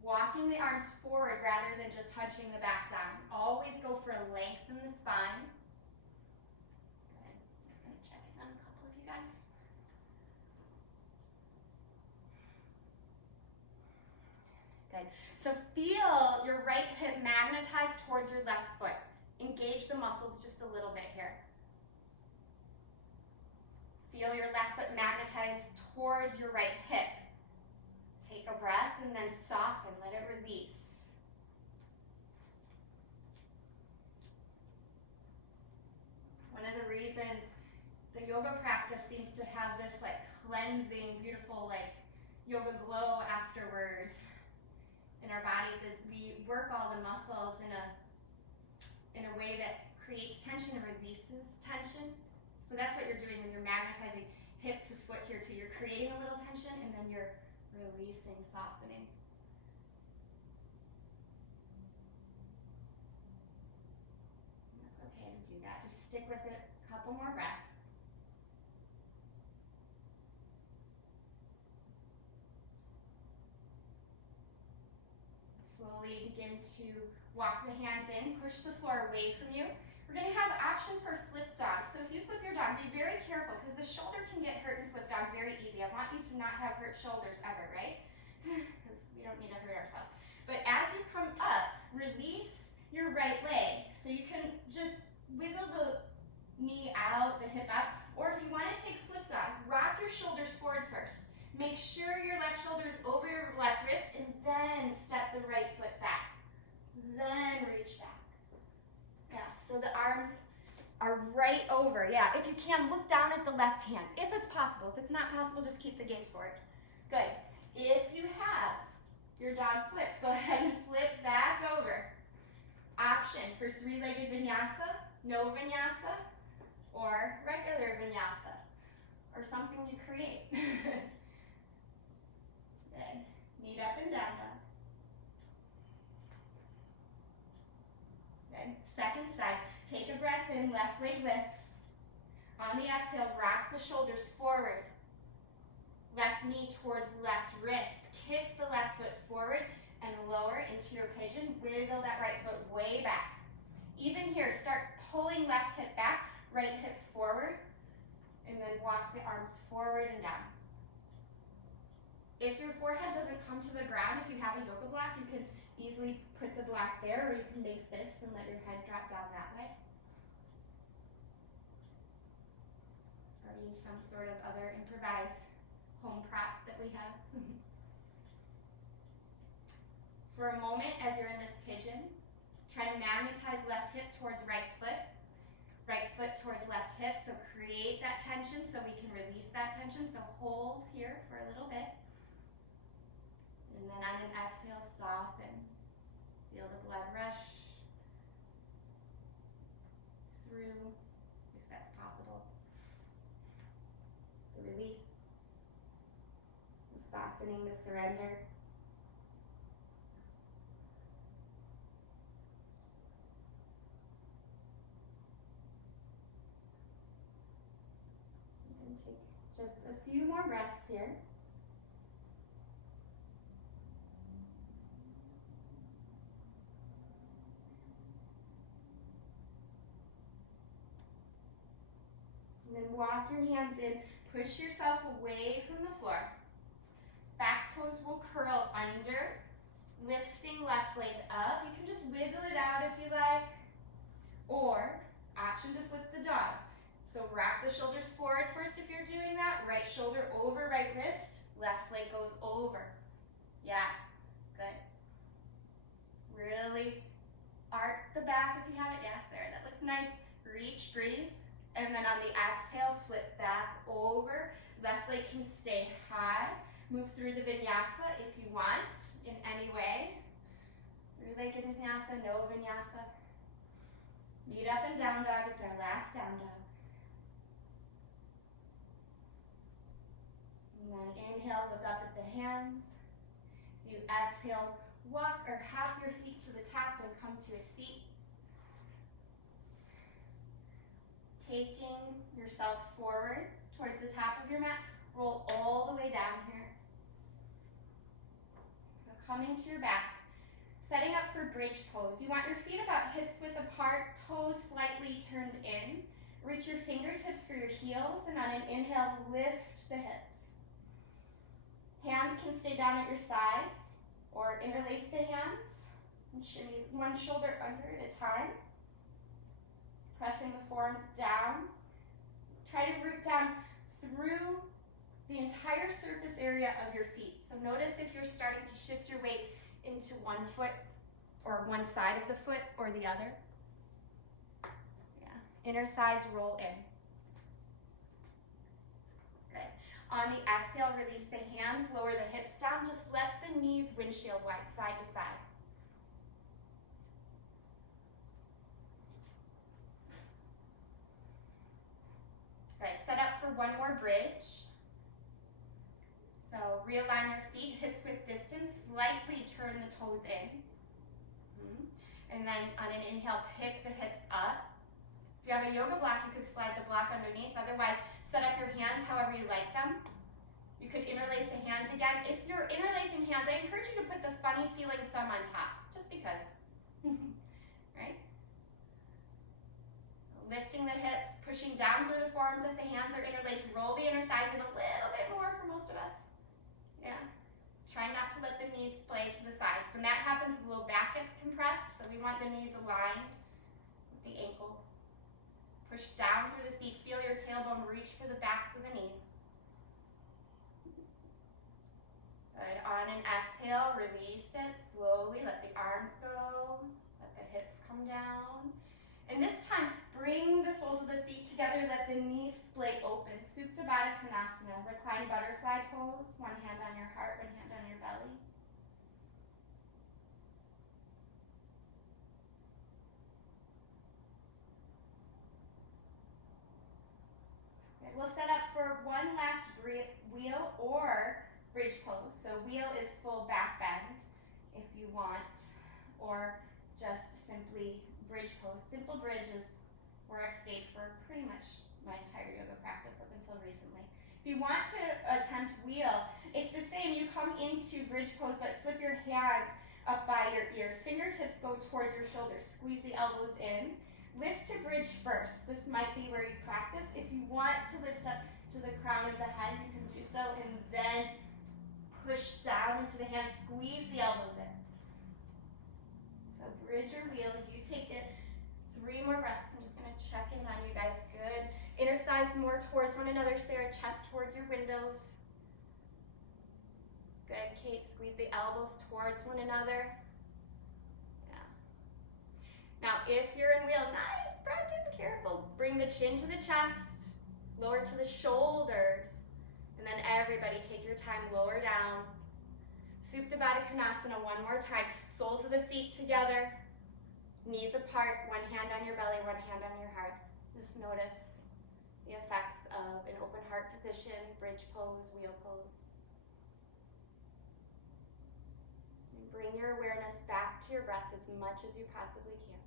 Walking the arms forward rather than just hunching the back down. Always go for a length in the spine. Good. Just going to check in on a couple of you guys. Good. So feel your right hip magnetize towards your left foot. Engage the muscles just a little bit here. Feel your left foot magnetize towards your right hip. Take a breath and then soften, let it release. One of the reasons the yoga practice seems to have this like cleansing, beautiful like yoga glow afterwards in our bodies is we work all the muscles in a way that creates tension and releases tension. So that's what you're doing when you're magnetizing hip to foot here too. You're creating a little tension and then you're releasing, softening. And that's okay to do that. Just stick with it a couple more breaths. Slowly begin to walk the hands in, push the floor away from you. We're going to have option for flip dog. So if you flip your dog, be very careful because the shoulder can get hurt in flip dog very easy. I want you to not have hurt shoulders ever, right? Because we don't need to hurt ourselves. But as you come up, release your right leg. So you can just wiggle the knee out, the hip out. Or if you want to take flip dog, rock your shoulders forward first. Make sure your left shoulder is over your left wrist and then step the right foot back. Then reach back. Yeah, so the arms are right over. Yeah, if you can, look down at the left hand, if it's possible. If it's not possible, just keep the gaze forward. Good. If you have your dog flipped, go ahead and flip back over. Option for three-legged vinyasa, no vinyasa, or regular vinyasa, or something you create. Good. Knee up and down dog. Good. Second side. Take a breath in, left leg lifts. On the exhale, rock the shoulders forward. Left knee towards left wrist. Kick the left foot forward and lower into your pigeon. Wiggle that right foot way back. Even here, start pulling left hip back, right hip forward, and then walk the arms forward and down. If your forehead doesn't come to the ground, if you have a yoga block, you can easily put the block there, or you can make fists and let your head drop down that way. Or use some sort of other improvised home prop that we have. For a moment, as you're in this pigeon, try to magnetize left hip towards right foot towards left hip, so create that tension so we can release that tension. So hold here for a little bit. And then on an exhale, soften. Feel the blood rush through, if that's possible. The release, the softening, the surrender. And take just a few more breaths here. And then walk your hands in, push yourself away from the floor. Back toes will curl under, lifting left leg up. You can just wiggle it out if you like, or option to flip the dog. So wrap the shoulders forward first if you're doing that. Right shoulder over right wrist, left leg goes over. Yeah, good. Really arc the back if you have it. Yeah, Sarah, that looks nice. Reach, breathe. And then on the exhale, flip back over. Left leg can stay high. Move through the vinyasa if you want, in any way. Three-legged vinyasa, no vinyasa. Meet up and down dog, it's our last down dog. And then inhale, look up at the hands. As you exhale, walk or hop your feet to the top and come to a seat. Taking yourself forward towards the top of your mat, roll all the way down here. Now coming to your back, setting up for bridge pose. You want your feet about hips width apart, toes slightly turned in. Reach your fingertips for your heels, and on an inhale, lift the hips. Hands can stay down at your sides, or interlace the hands, and shimmy one shoulder under at a time. Pressing the forearms down. Try to root down through the entire surface area of your feet. So notice if you're starting to shift your weight into one foot or one side of the foot or the other. Yeah. Inner thighs roll in. Good. On the exhale, release the hands, lower the hips down. Just let the knees windshield wide, side to side. Good. Set up for one more bridge. So realign your feet, hips width distance, slightly turn the toes in. And then on an inhale, pick the hips up. If you have a yoga block, you could slide the block underneath. Otherwise, set up your hands however you like them. You could interlace the hands again. If you're interlacing hands, I encourage you to put the funny feeling thumb on top, just because. Right? Lifting the hips, pushing down through the forearms if the hands are interlaced. Roll the inner thighs in a little bit more for most of us. Yeah. Try not to let the knees splay to the sides. When that happens, the low back gets compressed, so we want the knees aligned with the ankles. Push down through the feet. Feel your tailbone reach for the backs of the knees. Good. On an exhale, release it slowly. Let the arms go. Let the hips come down. And this time, bring the soles of the feet together. Let the knees splay open. Supta Baddha Konasana, reclined butterfly pose. One hand on your heart, one hand on your belly. Okay, we'll set up for one last wheel or bridge pose. So wheel is full back bend if you want, or just simply bridge pose. Simple bridge is where I've stayed for pretty much my entire yoga practice up until recently. If you want to attempt wheel, it's the same. You come into bridge pose, but flip your hands up by your ears. Fingertips go towards your shoulders. Squeeze the elbows in. Lift to bridge first. This might be where you practice. If you want to lift up to the crown of the head, you can do so, and then push down into the hands. Squeeze the elbows in. So bridge or wheel, you take it. 3 more breaths. I'm just going to check in on you guys. Good. Inner thighs more towards one another. Sarah, chest towards your windows. Good. Kate, squeeze the elbows towards one another. Yeah. Now, if you're in wheel, nice, Brendan, careful. Bring the chin to the chest. Lower to the shoulders. And then everybody take your time, lower down. Supta Baddha Konasana, one more time. Soles of the feet together. Knees apart, one hand on your belly, one hand on your heart. Just notice the effects of an open heart position, bridge pose, wheel pose. And bring your awareness back to your breath as much as you possibly can.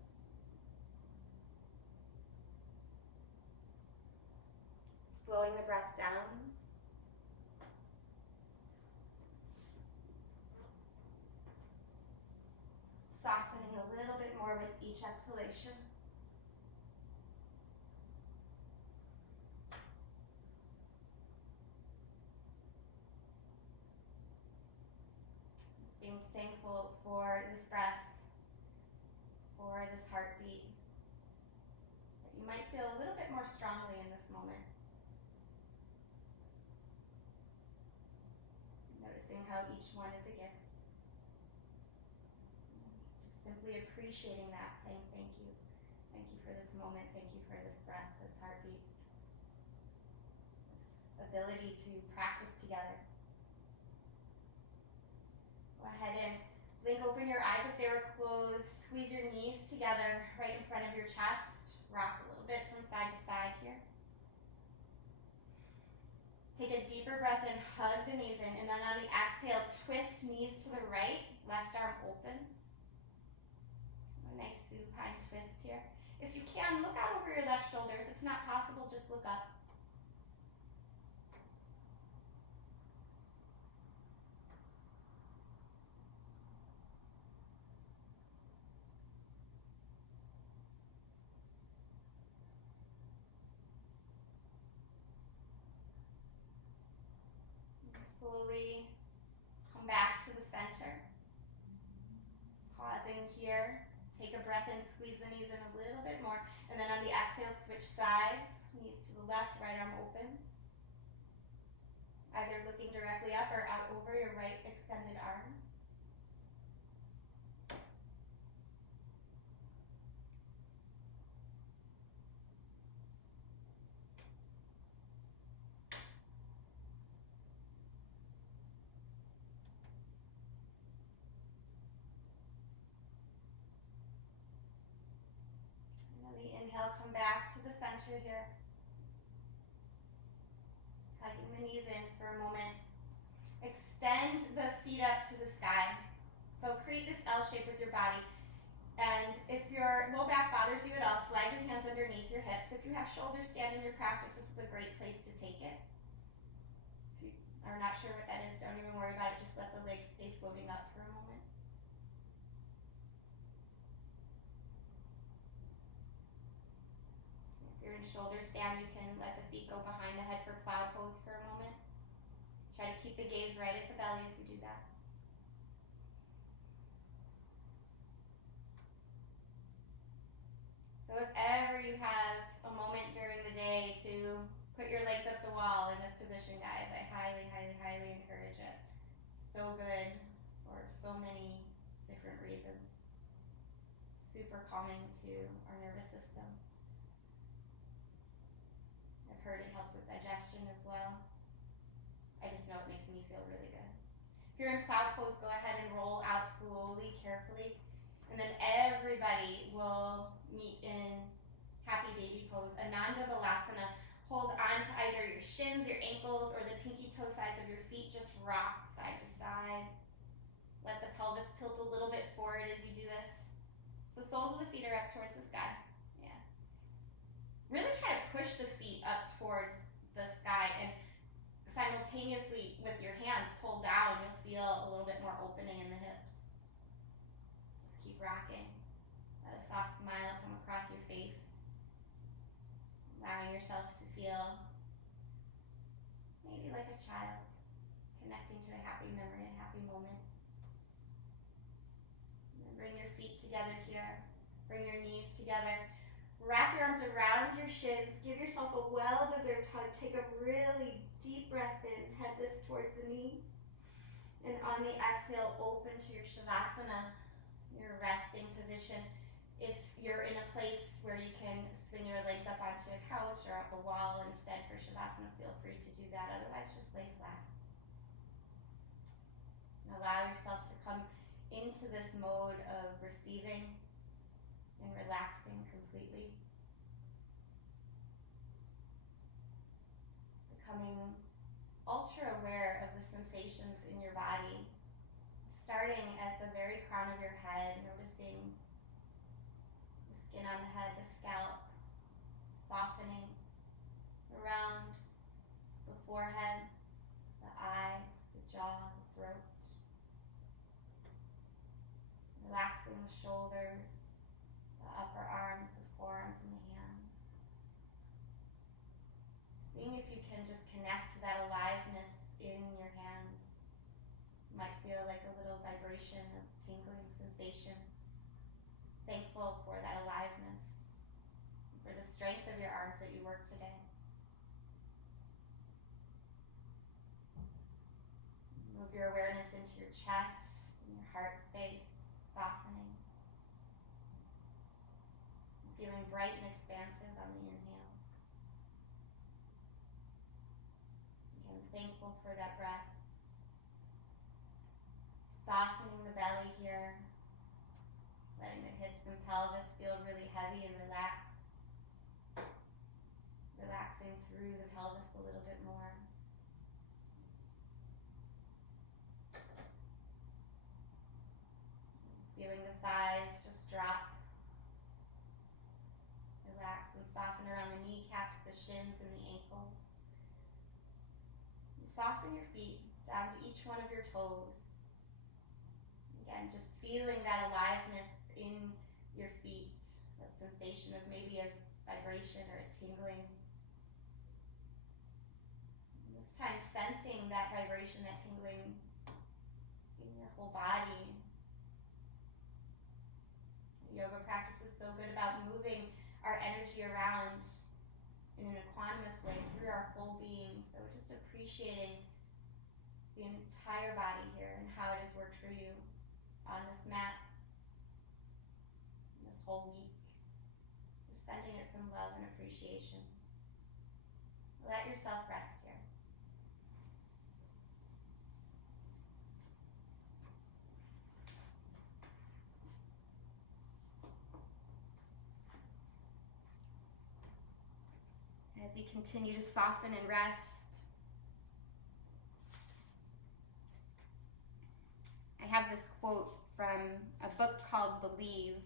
Slowing the breath down. Softening a little bit more with each exhalation. might feel a little bit more strongly in this moment. Noticing how each one is a gift. Just simply appreciating that, saying thank you. Thank you for this moment. Thank you for this breath, this heartbeat, this ability to practice together. Go ahead and blink open your eyes if they were closed. Squeeze your knees together right in front of your chest. Rock a little bit from side to side here. Take a deeper breath in, hug the knees in, and then on the exhale, twist knees to the right, left arm opens. A nice supine twist here. If you can, look out over your left shoulder. If it's not possible, just look up. Slowly come back to the center. Pausing here. Take a breath in, squeeze the knees in a little bit more. And then on the exhale, switch sides. Knees to the left, right arm opens. Either looking directly up or out over your right extended arm. Inhale, come back to the center here. Hugging the knees in for a moment. Extend the feet up to the sky. So create this L shape with your body. And if your low back bothers you at all, slide your hands underneath your hips. If you have shoulder stand in your practice, this is a great place to take it. If you are not sure what that is, don't even worry about it. Just let the legs stay floating up for a moment. If you're in shoulder stand, you can let the feet go behind the head for plow pose for a moment. Try to keep the gaze right at the belly if you do that. So if ever you have a moment during the day to put your legs up the wall in this position, guys, I highly, highly, highly encourage it. So good for so many different reasons. Super calming to our nervous system. I've heard it helps with digestion as well. I just know it makes me feel really good. If you're in plow pose, go ahead and roll out slowly, carefully. And then everybody will meet in happy baby pose, Ananda Balasana. Hold on to either your shins, your ankles, or the pinky toe sides of your feet. Just rock side to side. Let the pelvis tilt a little bit forward as you do this. So soles of the feet are up towards the sky. Yeah. Really try to push the feet up towards the sky, and simultaneously with your hands pull down, you'll feel a little bit more opening in the hips. Just keep rocking. Let a soft smile come across your face. Allowing yourself to feel maybe like a child, connecting to a happy memory, a happy moment. And then bring your feet together here. Bring your knees together. Wrap your arms around your shins. Give yourself a well-deserved hug. Take a really deep breath in. Head lifts towards the knees. And on the exhale, open to your Shavasana, your resting position. If you're in a place where you can swing your legs up onto a couch or up a wall instead for Shavasana, feel free to do that. Otherwise, just lay flat. And allow yourself to come into this mode of receiving and relaxing completely. Becoming ultra aware of the sensations in your body, starting at the very crown of your head, noticing the skin on the head, the scalp, softening around the forehead, the eyes, the jaw, the throat. Relaxing the shoulders, the upper arms, the forearms, and the hands. Seeing if you can just connect to that aliveness in your hands. You might feel like a little vibration, a tingling sensation. Thankful for that aliveness, for the strength of your arms that you work today. Move your awareness into your chest and your heart space, softening. Feeling bright and expansive on the inhales. Again, thankful for that breath. Softening the belly here. Letting the hips and pelvis feel really heavy and relaxed. Relaxing through the pelvis a little bit more. Feeling the thighs just drop. Relax and soften around the kneecaps, the shins, and the ankles. And soften your feet down to each one of your toes. Again, just feeling that aliveness in your feet, that sensation of maybe a vibration or a tingling. And this time sensing that vibration, that tingling in your whole body. The yoga practice is so good about moving our energy around in an equanimous way through our whole being. So we're just appreciating the entire body here and how it has worked for you on this mat this whole week. Just sending it some love and appreciation. Let yourself rest here. As you continue to soften and rest, I have this quote from a book called Believe.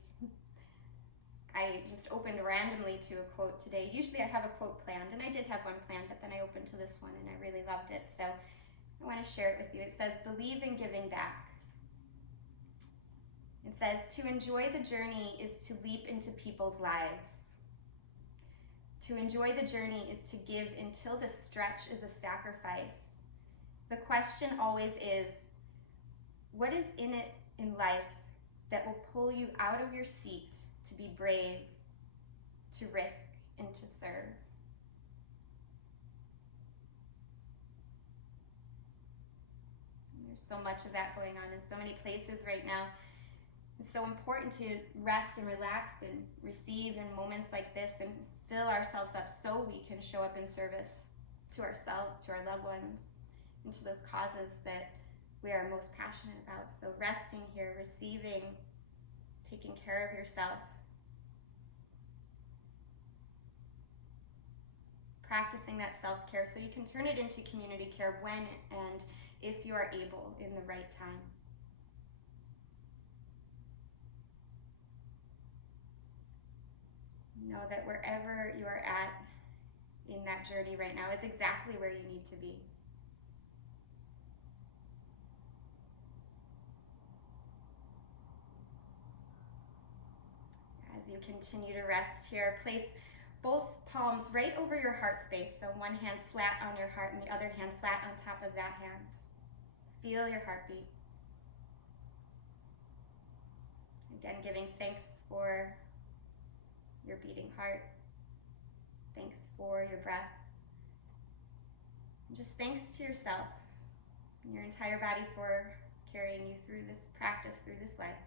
I just opened randomly to a quote today. Usually I have a quote planned, and I did have one planned, but then I opened to this one and I really loved it. So I want to share it with you. It says, "Believe in giving back." It says, "To enjoy the journey is to leap into people's lives. To enjoy the journey is to give until the stretch is a sacrifice. The question always is, what is in it in life that will pull you out of your seat to be brave, to risk, and to serve?" And there's so much of that going on in so many places right now. It's so important to rest and relax and receive in moments like this and fill ourselves up so we can show up in service to ourselves, to our loved ones, and to those causes that we are most passionate about. So resting here, receiving, taking care of yourself, practicing that self-care so you can turn it into community care when and if you are able in the right time. Know that wherever you are at in that journey right now is exactly where you need to be. As you continue to rest here, place both palms right over your heart space. So one hand flat on your heart and the other hand flat on top of that hand. Feel your heartbeat. Again, giving thanks for your beating heart. Thanks for your breath. And just thanks to yourself and your entire body for carrying you through this practice, through this life.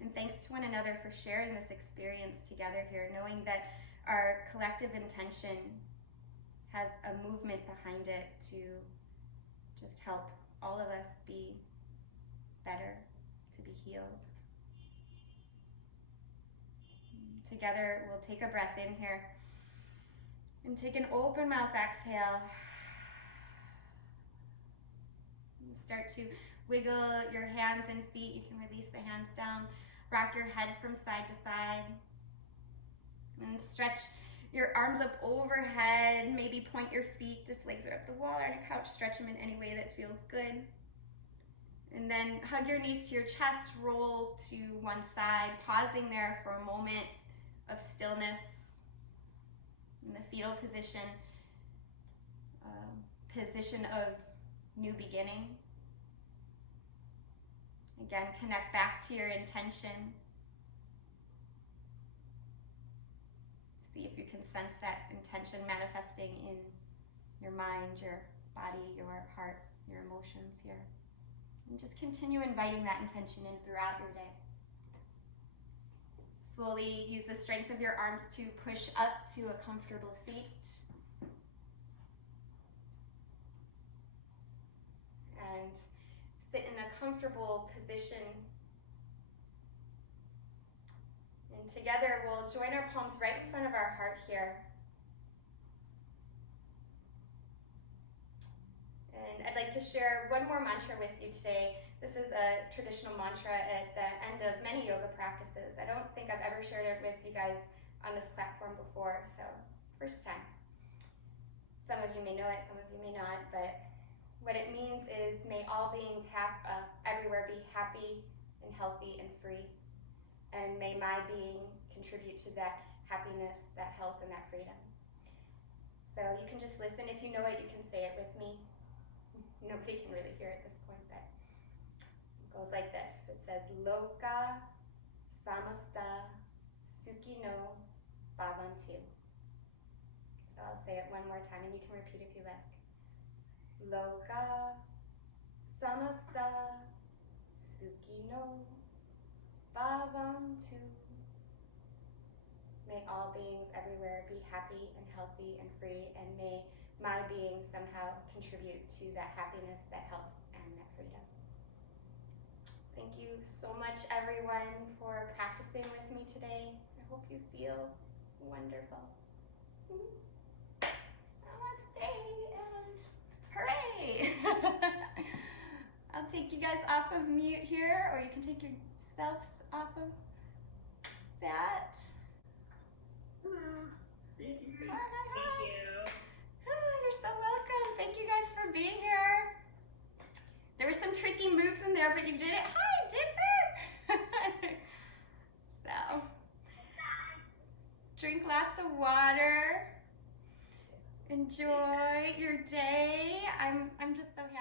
And thanks to one another for sharing this experience together here, knowing that our collective intention has a movement behind it to just help all of us be better, to be healed. Together, we'll take a breath in here and take an open mouth exhale. And start to wiggle your hands and feet. You can release the hands down. Rock your head from side to side. And stretch your arms up overhead. Maybe point your feet if legs are up the wall or on a couch. Stretch them in any way that feels good. And then hug your knees to your chest. Roll to one side. Pausing there for a moment of stillness in the fetal position, position of new beginning. Again, connect back to your intention. See if you can sense that intention manifesting in your mind, your body, your heart, your emotions here. And just continue inviting that intention in throughout your day. Slowly use the strength of your arms to push up to a comfortable seat. And sit in a comfortable position. And together we'll join our palms right in front of our heart here. And I'd like to share one more mantra with you today. This is a traditional mantra at the end of many yoga practices. I don't think I've ever shared it with you guys on this platform before, so first time. Some of you may know it, some of you may not, but what it means is may all beings everywhere be happy and healthy and free, and may my being contribute to that happiness, that health, and that freedom. So you can just listen. If you know it, you can say it with me. Nobody can really hear it at this point, but it goes like this. It says, Loka samasta sukhino bhavantu. So I'll say it one more time, and you can repeat if you like. Loka samasta sukhino bhavantu. May all beings everywhere be happy and healthy and free, and may my being somehow contribute to that happiness, that health, and that freedom. Thank you so much, everyone, for practicing with me today. I hope you feel wonderful. Namaste and hooray! I'll take you guys off of mute here, or you can take yourselves off of that. Thank you. Hi. Thank you. You're so welcome. Thank you guys for being here. There were some tricky moves in there, but you did it. Hi, Dipper. So, drink lots of water. Enjoy your day. I'm just so happy.